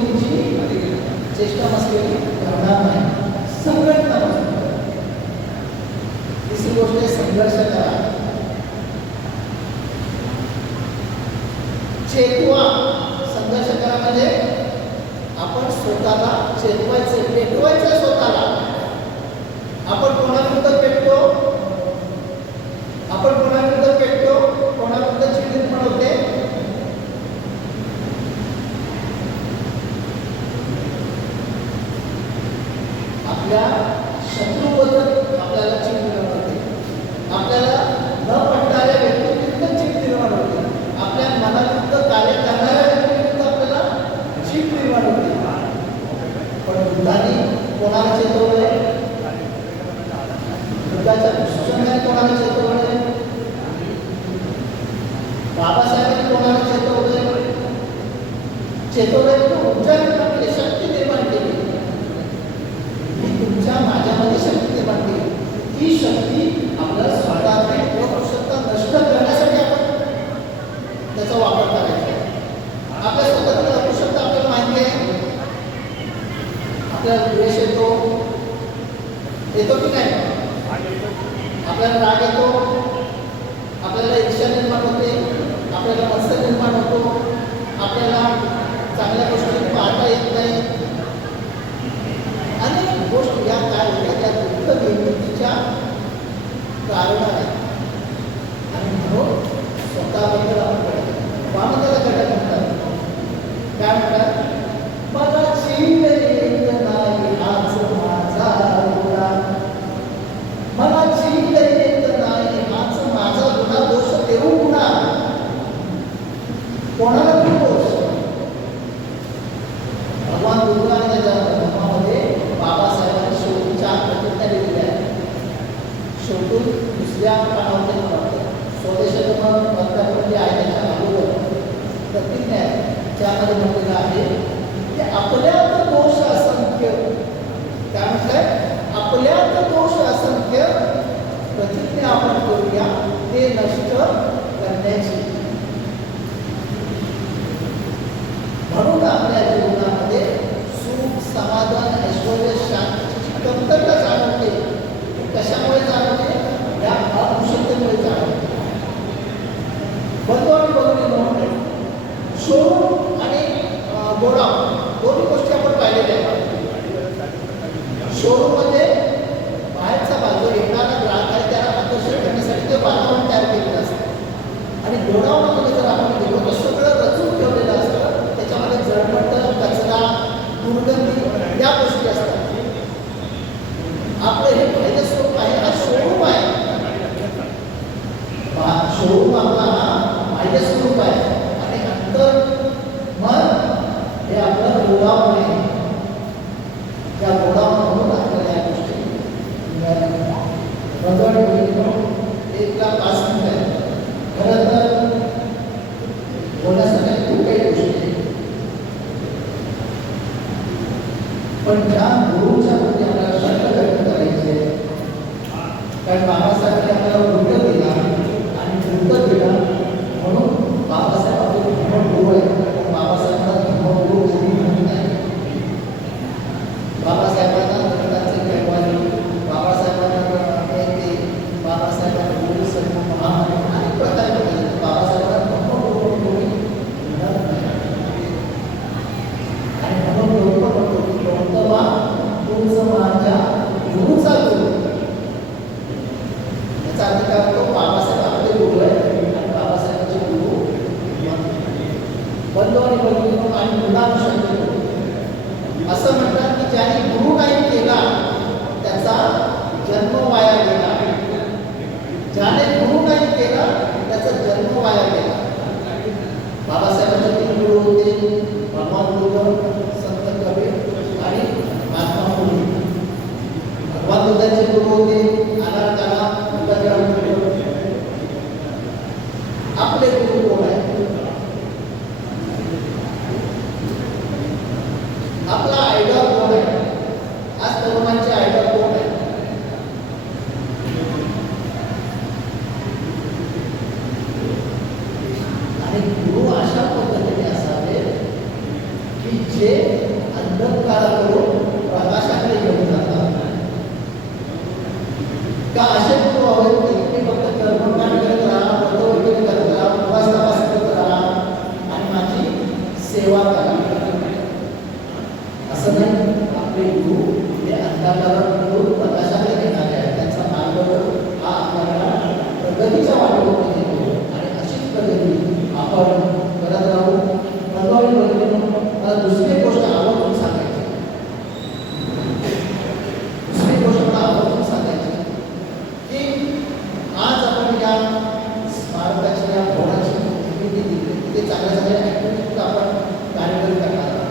तुमची चेष्टा मस्करी करणार नाही, संघटना मजबूत करा. तिसरी गोष्ट आहे संघर्ष करा, चेतवा. संघर्ष करा म्हणजे आपण स्वतःला चेतवायचं, पेटवायचं स्वतःला. आपण कोणाविरुद्ध पेटतो, आपण कोणाविरुद्ध पेटतो, कोणाविरुद्ध चिड निर्माण होते. आपल्या शत्रूबद्दल आपल्याला चिड निर्माण होते, आपल्याला न पटणाऱ्या व्यक्तीविरुद्ध चिड निर्माण होते, आपल्या मनाविरुद्ध कार्य करणाऱ्या व्यक्तीविरुद्ध आपल्याला चिड निर्माण होते. पण बुद्धाने कोणाला चेतवलंय, बुद्धाच्या शिष्याने कोणाला चेतवलंय, बाबासाहेबांनी कोणाला चेतवलंय, चेतवलंय ऊर्जा निर्माण केली, शक्ती निर्माण केली. मी तुमच्या माझ्यामध्ये शक्ती निर्माण केली. ती शक्ती आपल्याला स्वतःची पुरुषत्व नष्ट करण्यासाठी आपण त्याचा वापर करायचा. आपल्या स्वतःची पुरुषत्व आपल्याला माहिती आहे. आपल्याला द्वेष येतो, येतो की नाही, आपल्याला राग येतो, आपल्याला ईर्ष्या निर्माण होते, आपल्याला मत्सर निर्माण होतो, आपल्याला चांगल्या गोष्टी पाहता येत नाही. अनेक गोष्टी या काय होत्या त्या दुःख निर्मितीच्या कारण आहेत. आणि म्हणून स्वतःबद्दल आपण कळतो. वामनाला घटक म्हणतात, काय म्हणतात, मला चीड येत नाही हाच माझा गुन्हा, मला चीड येत नाही हाच माझा गुन्हा, दोष देऊ गुन्हा. कोणाला तू दोष? भगवान बुद्ध आणि त्याच्या धर्मामध्ये बाबासाहेबांनी शेवटी 4 प्रतिज्ञा दिलेल्या आहेत. शेवटून दुसऱ्या पानावर स्वदेशधर्म वर्तवली आहे त्याच्या अगोदर प्रतिज्ञा आहे. त्यामध्ये म्हटलेलं आहे की आपल्यात दोष असंख्य, काय म्हटलंय, आपल्यात दोष असंख्य, प्रतिज्ञा आपण करूया ते नष्ट करण्याची. म्हणून आपल्या जीवनामध्ये सुख, समाधान, ऐश्वर, शांतीची कमतरता जाणवते. कशामुळे जाणवते? या अकुशलतेमुळे जाणवते. बंधू आणि भगिनींनो, शोरूम आणि गोडाऊन दोन्ही गोष्टी आपण पाहिलेल्या आहेत. शोरूम म्हणजे बाहेरचा बाजू येणारा ग्राहक आहे त्याला आकर्षित करण्यासाठी ते वातावरण तयार केलेलं असतं. आणि गोडाऊनमध्ये जर आपण गेलो तर सगळं रचून ठेवलेलं असतं. त्याच्यामध्ये जळमट, कचरा, दुर्गंधी या गोष्टी असतात. आपलं हे पहिलं स्वरूप आहे, हा शोरूम आहे. शोरूम आपला हा बाह्य स्वरूप आहे आणि अंतर मन हे आपलं गोडाऊन आहे. त्या गोडाऊनमधून आपल्याला या गोष्टी मिळाल्या. एकला 5 मिनिट आहे. खरं तर बोलण्यासाठी खूप काही गोष्टी आहेत, पण ज्या गुरुच्या प्रती आपल्याला श्रद्धा व्यक्त करायची आहे, कारण बाबासाहेबांनी आपल्याला वृत्त दिला आणि वृत्त दिला म्हणून बाबासाहेब आपले धर्मगुरू आहेत. बाबासाहेबांना धर्मगुरू कोणी म्हणत नाही. बाबासाहेबांना धर्माचे कैवारी, बाबासाहेबांना नेते, बाबासाहेबांना गुरु सर्व महान अनेक प्रकारे बाबासाहेबांना धर्मगुरू कोणी म्हणत नाही. आणि म्हणून लोक म्हणतो की गौतमा तूच माझ्या गुरुचा गुरु. याचा अर्थ काय होतो? बाबासाहेब आपले गुरु आहेत आणि बाबासाहेबांचे गुरु बंधू आणि भगिनींनो आणि मुलांना असं म्हणतात की ज्याने गुरु नाही केला त्याचा जन्म वाया गेला. ज्याने गुरु नाही केला त्याचा जन्म वाया गेला. बाबासाहेबांचे 3 गुरु होते, भगवान बुद्ध, संत कबीर आणि महात्मा फुले. भगवान बुद्धांचे गुरु होते अनार कलाम, बुद्धदेव. आपले गुरु कोण आहेत? आपला आयडॉल कोण आहे? आज तरुणांचे आयडॉल कोण आहे? आणि गुरु अशा पद्धतीने असावे की की जे अंधकाराकडून प्रकाशाकडे घेऊन जातात. का असे लोक हवेत की ते फक्त कर्मकांड करत राहा, व्रतवैकल्य करत राहा, उपवास तपास करत राहा आणि माझी सेवा करा. असं नाही. आपले गुरु हे अंधकाराकडून प्रकाशाकडे घेणारे आहेत. त्यांचा मार्ग हा आपल्याला प्रगतीच्या वाटेवर नेतो आणि अशीच प्रगती आपण करत राहू. प्रभावी प्रगतीनं मला दुसरी गोष्ट आवर्जून सांगायची. दुसरी गोष्ट मला आवर्जून सांगायची की आज आपण या स्मारकाची या भवनाची निर्मिती दिली, तिथे चांगल्या चांगल्या ॲक्टिव्हिटीज आपण कार्यक्रम करणार आहोत.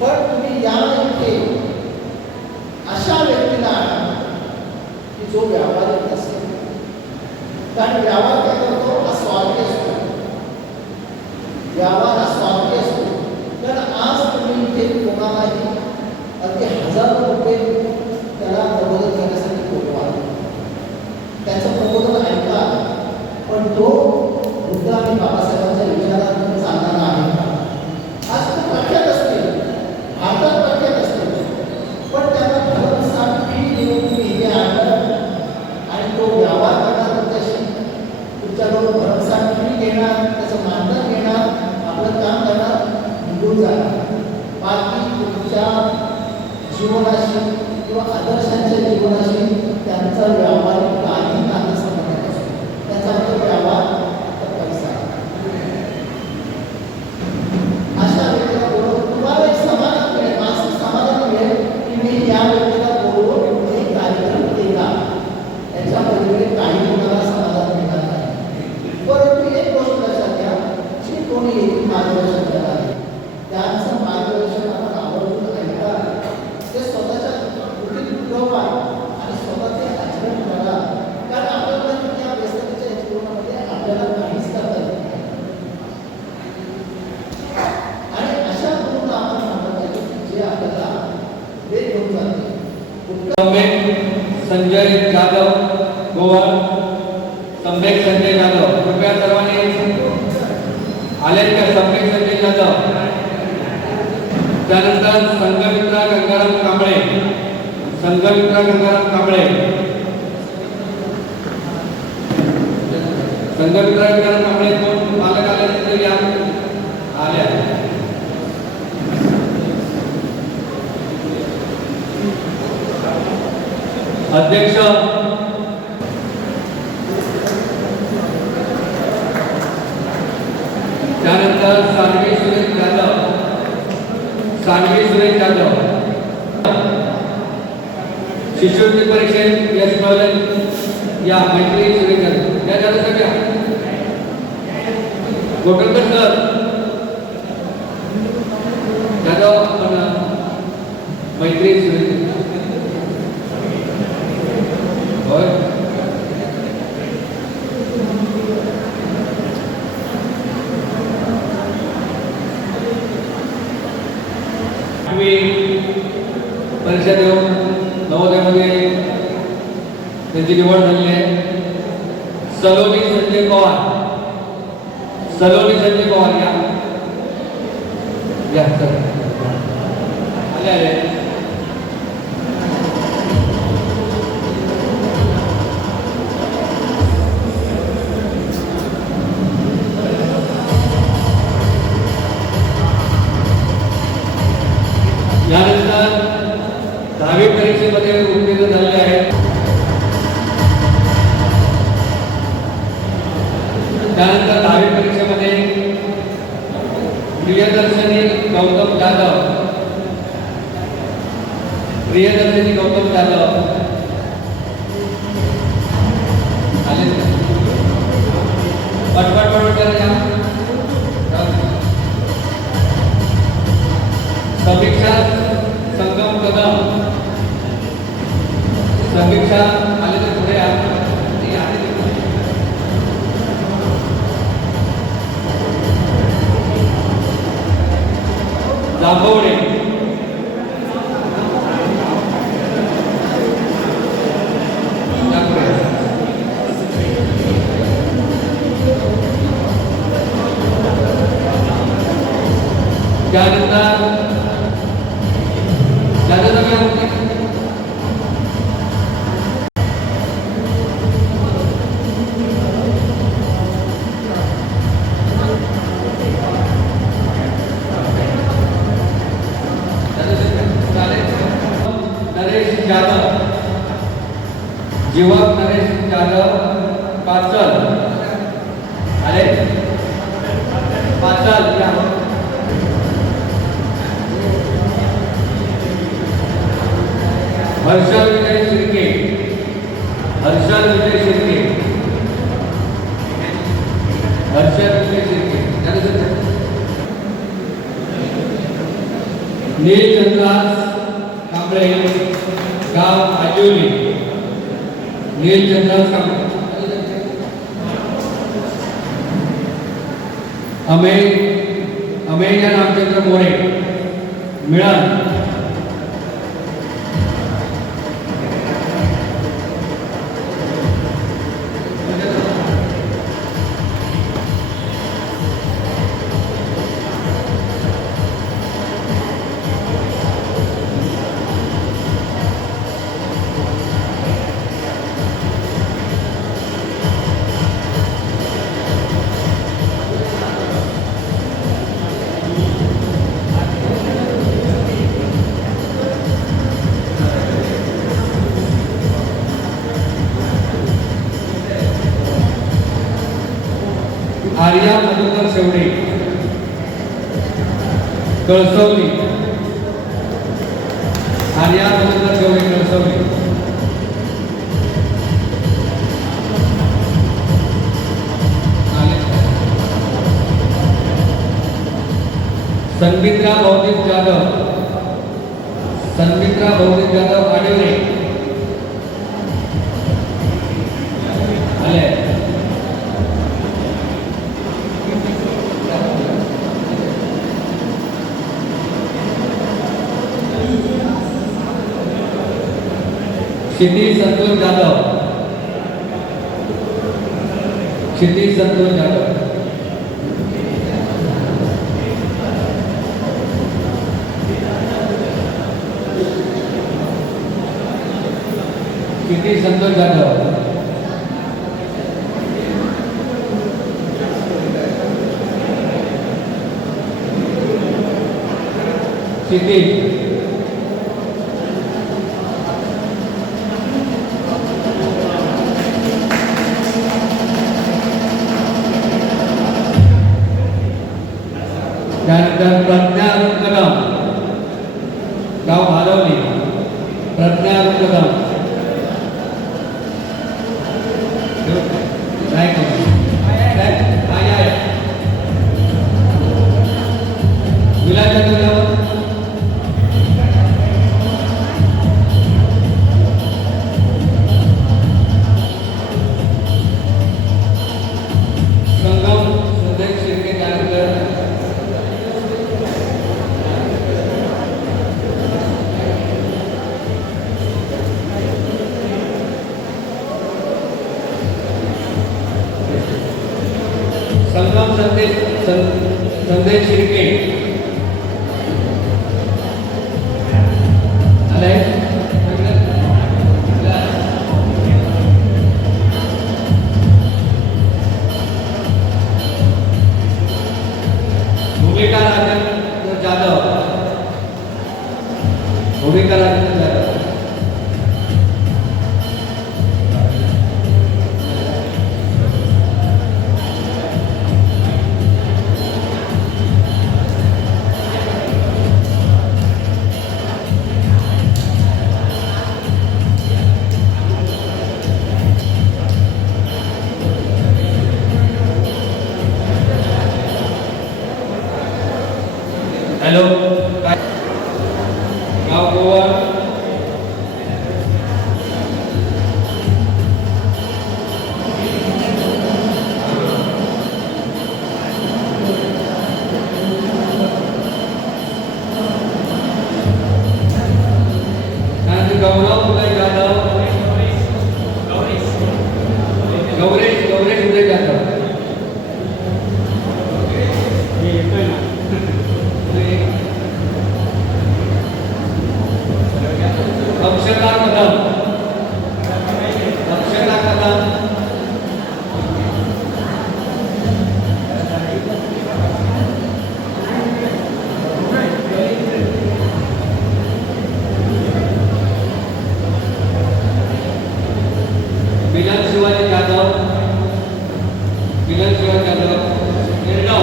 पण तुम्ही या इथे अशा व्यक्तीला आणा की जो व्यावहारिक असेल. कारण व्यवहार काय करतो हा स्वार्थी असतो. व्यवहार हा स्वार्थी असतो. तर आज तुम्ही इथे कोणालाही अगदी हजारो रुपये त्याला प्रबोधन करण्यासाठी बोलवा, त्याचं प्रबोधन ऐका, पण तो बुद्ध आणि बाबासाहेबांच्या विचारात चालणारा आहे का? आज तो प्रख्यात असतील, भारतात प्रख्यात असतील, पण त्याला भरमसाठ फी देऊन तुम्ही इथे आणलं आणि तो व्यवहार करणार तुमच्याशी, तुमच्याकडून भरमसाठ फी घेणार, त्याचं मानधन घेणार, आपलं काम करणार, निघून जाणार. बाकी तुमच्या जीवनाशी किंवा आदर्शांच्या जीवनाशी त्यांचा व्यावहारिक काही नातं संबंध असतो. त्याचा तो व्यवहार पैसा. अशा व्यक्तीला बोलून तुम्हाला एक समाधान मिळेल, मानसिक समाधान मिळेल की मी या व्यक्तीला बोलून एक कार्यक्रम केला. याच्या पलीकडे काही कोणाला समाधान मिळणार नाही. परंतु एक गोष्ट लक्षात घ्या, जी कोणी येथील मार्गदर्शन करणार आहे त्यांचं मार्गदर्शन आपण आवर्जून ऐका. ते स्वतःच्या कृतीत उतरवा आणि स्वतःचे आचरण करा. कारण आपल्याला या व्यस्ततेच्या जीवनामध्ये आपल्याला काहीच करता येत नाही. आणि अशा गुरुंना आपण म्हणत पाहिजे जे आपल्याला वेळ घेऊन जाते. संजय जाधव गोवा, सम्यक संजय जाधव, कृपया सर्वांनी आले का? सम्यक संजय जाधव. त्यानंतर संघमित्रा गंगाराम कांबळे, संघमित्रा गंगाराम कांबळे, संघमित्रा गंगाराम कांबळे. कोण पालक आले तरी या आल्या. अध्यक्ष त्यानंतर सानवी सुरेश जाधव, सानवी सुरेश जाधव. शिष्यवृत्ती परीक्षेत यश मिळवले या मैत्री सुरेश जाधव. या जाधव सगळ्या गोकळकर सर जाधव आपण मैत्री सुरेश होय. परीक्षा देऊन नवोदयमध्ये त्यांची निवड झाली आहे. सलोनी संजय पवार, सलोनी संजय पवार या सर आले. यानंतर 10वी परीक्षेमध्ये उत्तीर्ण झालेले आहेत. त्यानंतर 10वी परीक्षेमध्ये प्रियदर्शनी गौतम जाधव, प्रियदर्शनी गौतम जाधव आले. पटपट करा. समीक्षा संगम कदम, समीक्षा आले तर पुढे जांभवडे, त्यानंतर जाधव सगळ्या होते नरेश जाधव, जीवक नरेश जाधव पाचल अरे पाचल या हर्षल विजय शिर्के, हर्षल विजय शिर्के, हर्षल विजय शिर्के, नीलचंद्रास कांबळे, गाव आजिवली, नीलचंद्रास कांबळे, अमेय रामचंद्र मोरे, मिळन, आर्या मधुकर शेवडे, कळसवली, आर्या मधुकर शेवडे, कळसवली, संबित्रा भौतिक जाधव, संबित्रा भौतिक जाधव आडिवरे आले, क्षितिज संतोष जाधव, क्षितिज संतोष जाधव, क्षितिज संतोष जाधव, क्षितिज त्यानंतर प्रज्ञा अरुण कदम, गाव भालवली, प्रज्ञा अरुण कदम, संगम सुदेश शिर्के, त्यानंतर संगम संदेश शिर्के आले, भूमिका राजेंद्र जाधव, भूमिका राजेंद्र जाधव, हॅलो गाव गोवा, गौरव उदय जाधव, गौरेश उदय जाधव, मिलन शिवाय जाधव निर्णव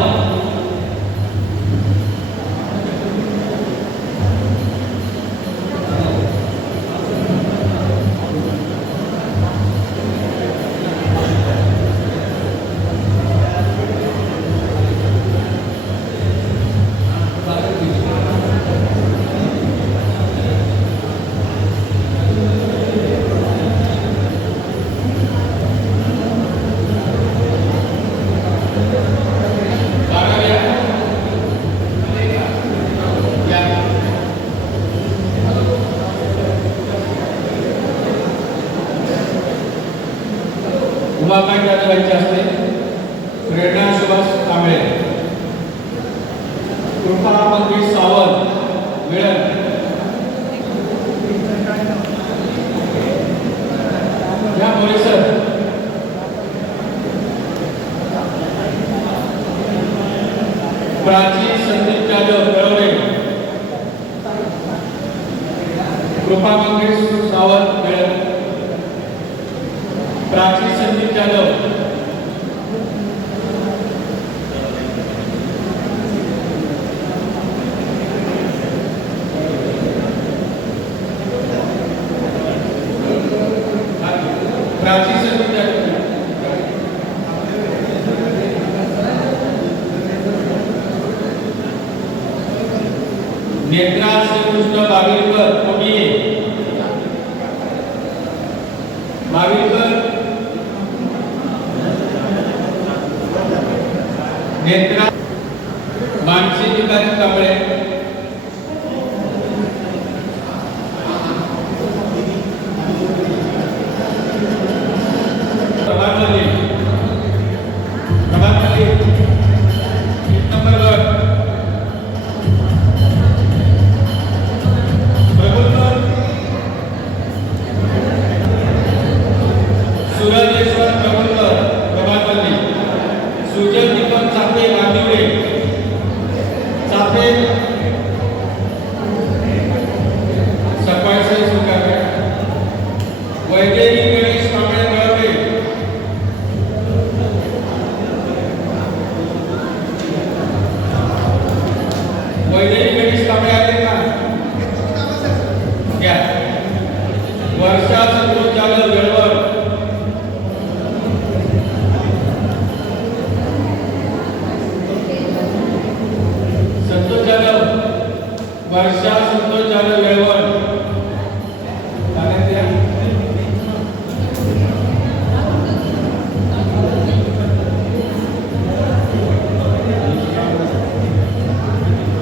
उमाकांत जाधव यांच्या हस्ते प्रेरणा सुभाष कांबळे, कृपा मंगेश सावंत मिळन, या मोरेसर, प्राची संदीप जाधव कळवणे, कृपा मंगेश सावंत मिळन, प्राची संदीप जाधव, प्राची संदीप जाधव, नेत्रा श्रीकृष्ण बाविलकर कोमिये, बाविलकर नेत्रा, मानसी विकास कांबळे, प्रभातवली, एक नंबर गट, प्रभुत्व, सूरजेश्वर प्रभुत्व प्रभातवली, सुजय दीपक चाफे गांधीवडे, चाफे सकाळचे स्वीकारले, वैदेही गणेश कांबळे गळवडे, वैदेही गणेश कांबळे आले का घ्या, वर्षा संतोष जाधव वेळवर, संतोष जाधव, वर्षा संतोष जाधव वेळवर,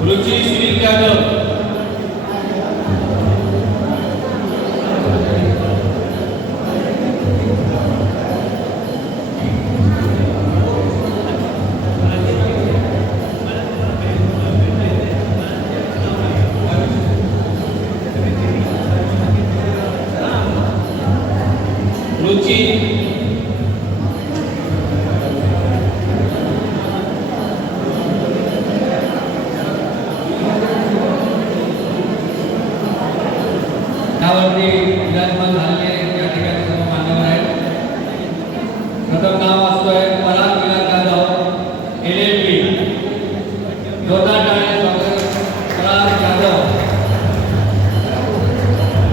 रुचि सुनील जाधव, रुचि यावरती विराजमान झालेले या ठिकाणी सर्व मान्यवर आहेत. प्रथम नाव असतोय पराग विलास जाधव LLB, जोरदार टाळ्या स्वागत पराग जाधव.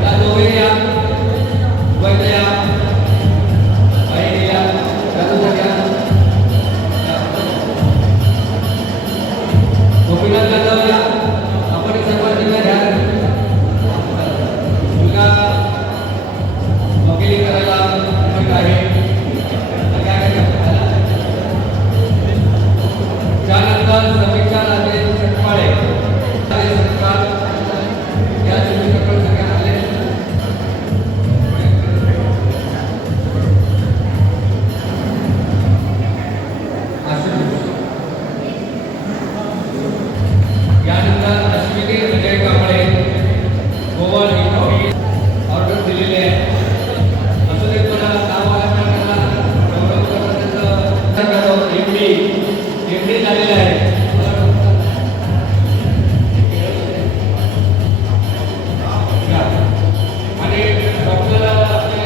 या दोघे या वैद्य या या जाधव या गोपीनाथ जाधव या आपण सर्वांनी घ्या मुलगा वकिली करायला ठीक आहे. त्यानंतर समीक्षा राजे सटपाळे सरकार या समितीकडे सगळे आले. यानंतर अश्विनी अजय कांबळे गोवा ऑर्डर दिलेले आहे. असं ते तुला नाव एमडी झालेलं आहे. आणि डॉक्टर आपले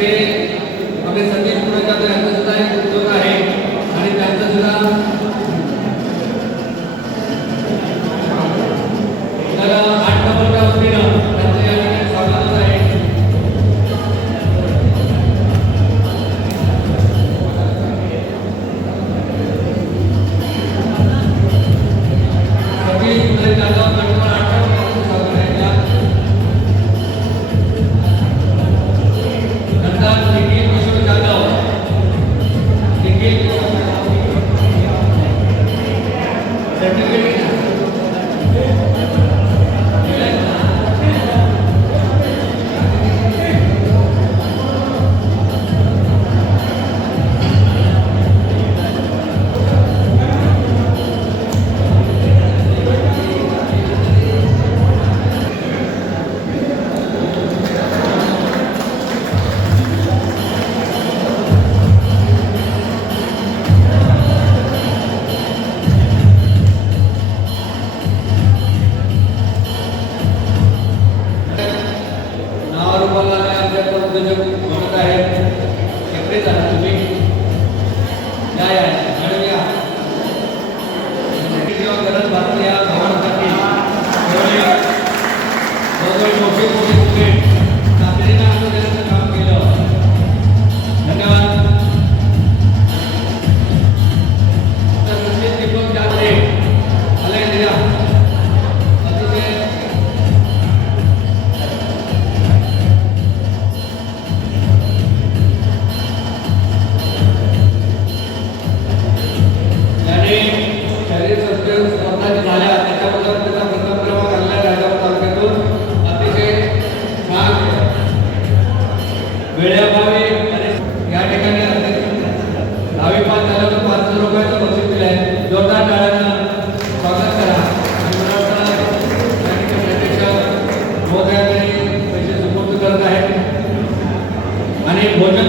असे आपले सतीश पुणेकर यांचा सुद्धा एक उद्योग आहे आणि त्यांचं सुद्धा तर 8 नंबरच्या वतीनं त्यांचं या ठिकाणी स्वागत होत आहे. सतीश पुणेकर जाधव गटवर 8 नंबरचं स्वागत आहे. नंतर निखिल किशोर जाधव सर्टिफिकेट नावारूपाला आमच्या उद्योजक म्हणत आहेत. एकटेच आहात तुम्ही? या मॅडम या. जेव्हा गरज भासली या भावांसाठी जवळजवळ मोठे स्टुडंट तातडीनं आम्ही देण्याचं काम केलं. धन्यवाद. तर संदेश दीपक जाधव आले दिला अतिशय त्याने शरीर स्पर्धा झाल्या त्याच्याबद्दल त्याचा प्रथम क्रमांक आणला राजापूर तालुक्यातून. अतिशय छान वेळेअभावी आणि या ठिकाणी 10वी पास झाल्यावर 500 रुपयाचं बक्षीस दिलं आहे. जोरदार टाळ्यांना स्वागत करा. आणि मला वाटतं या ठिकाणी अध्यक्ष महोदयांनी पैसे सुपूर्द करत आहेत आणि भोजन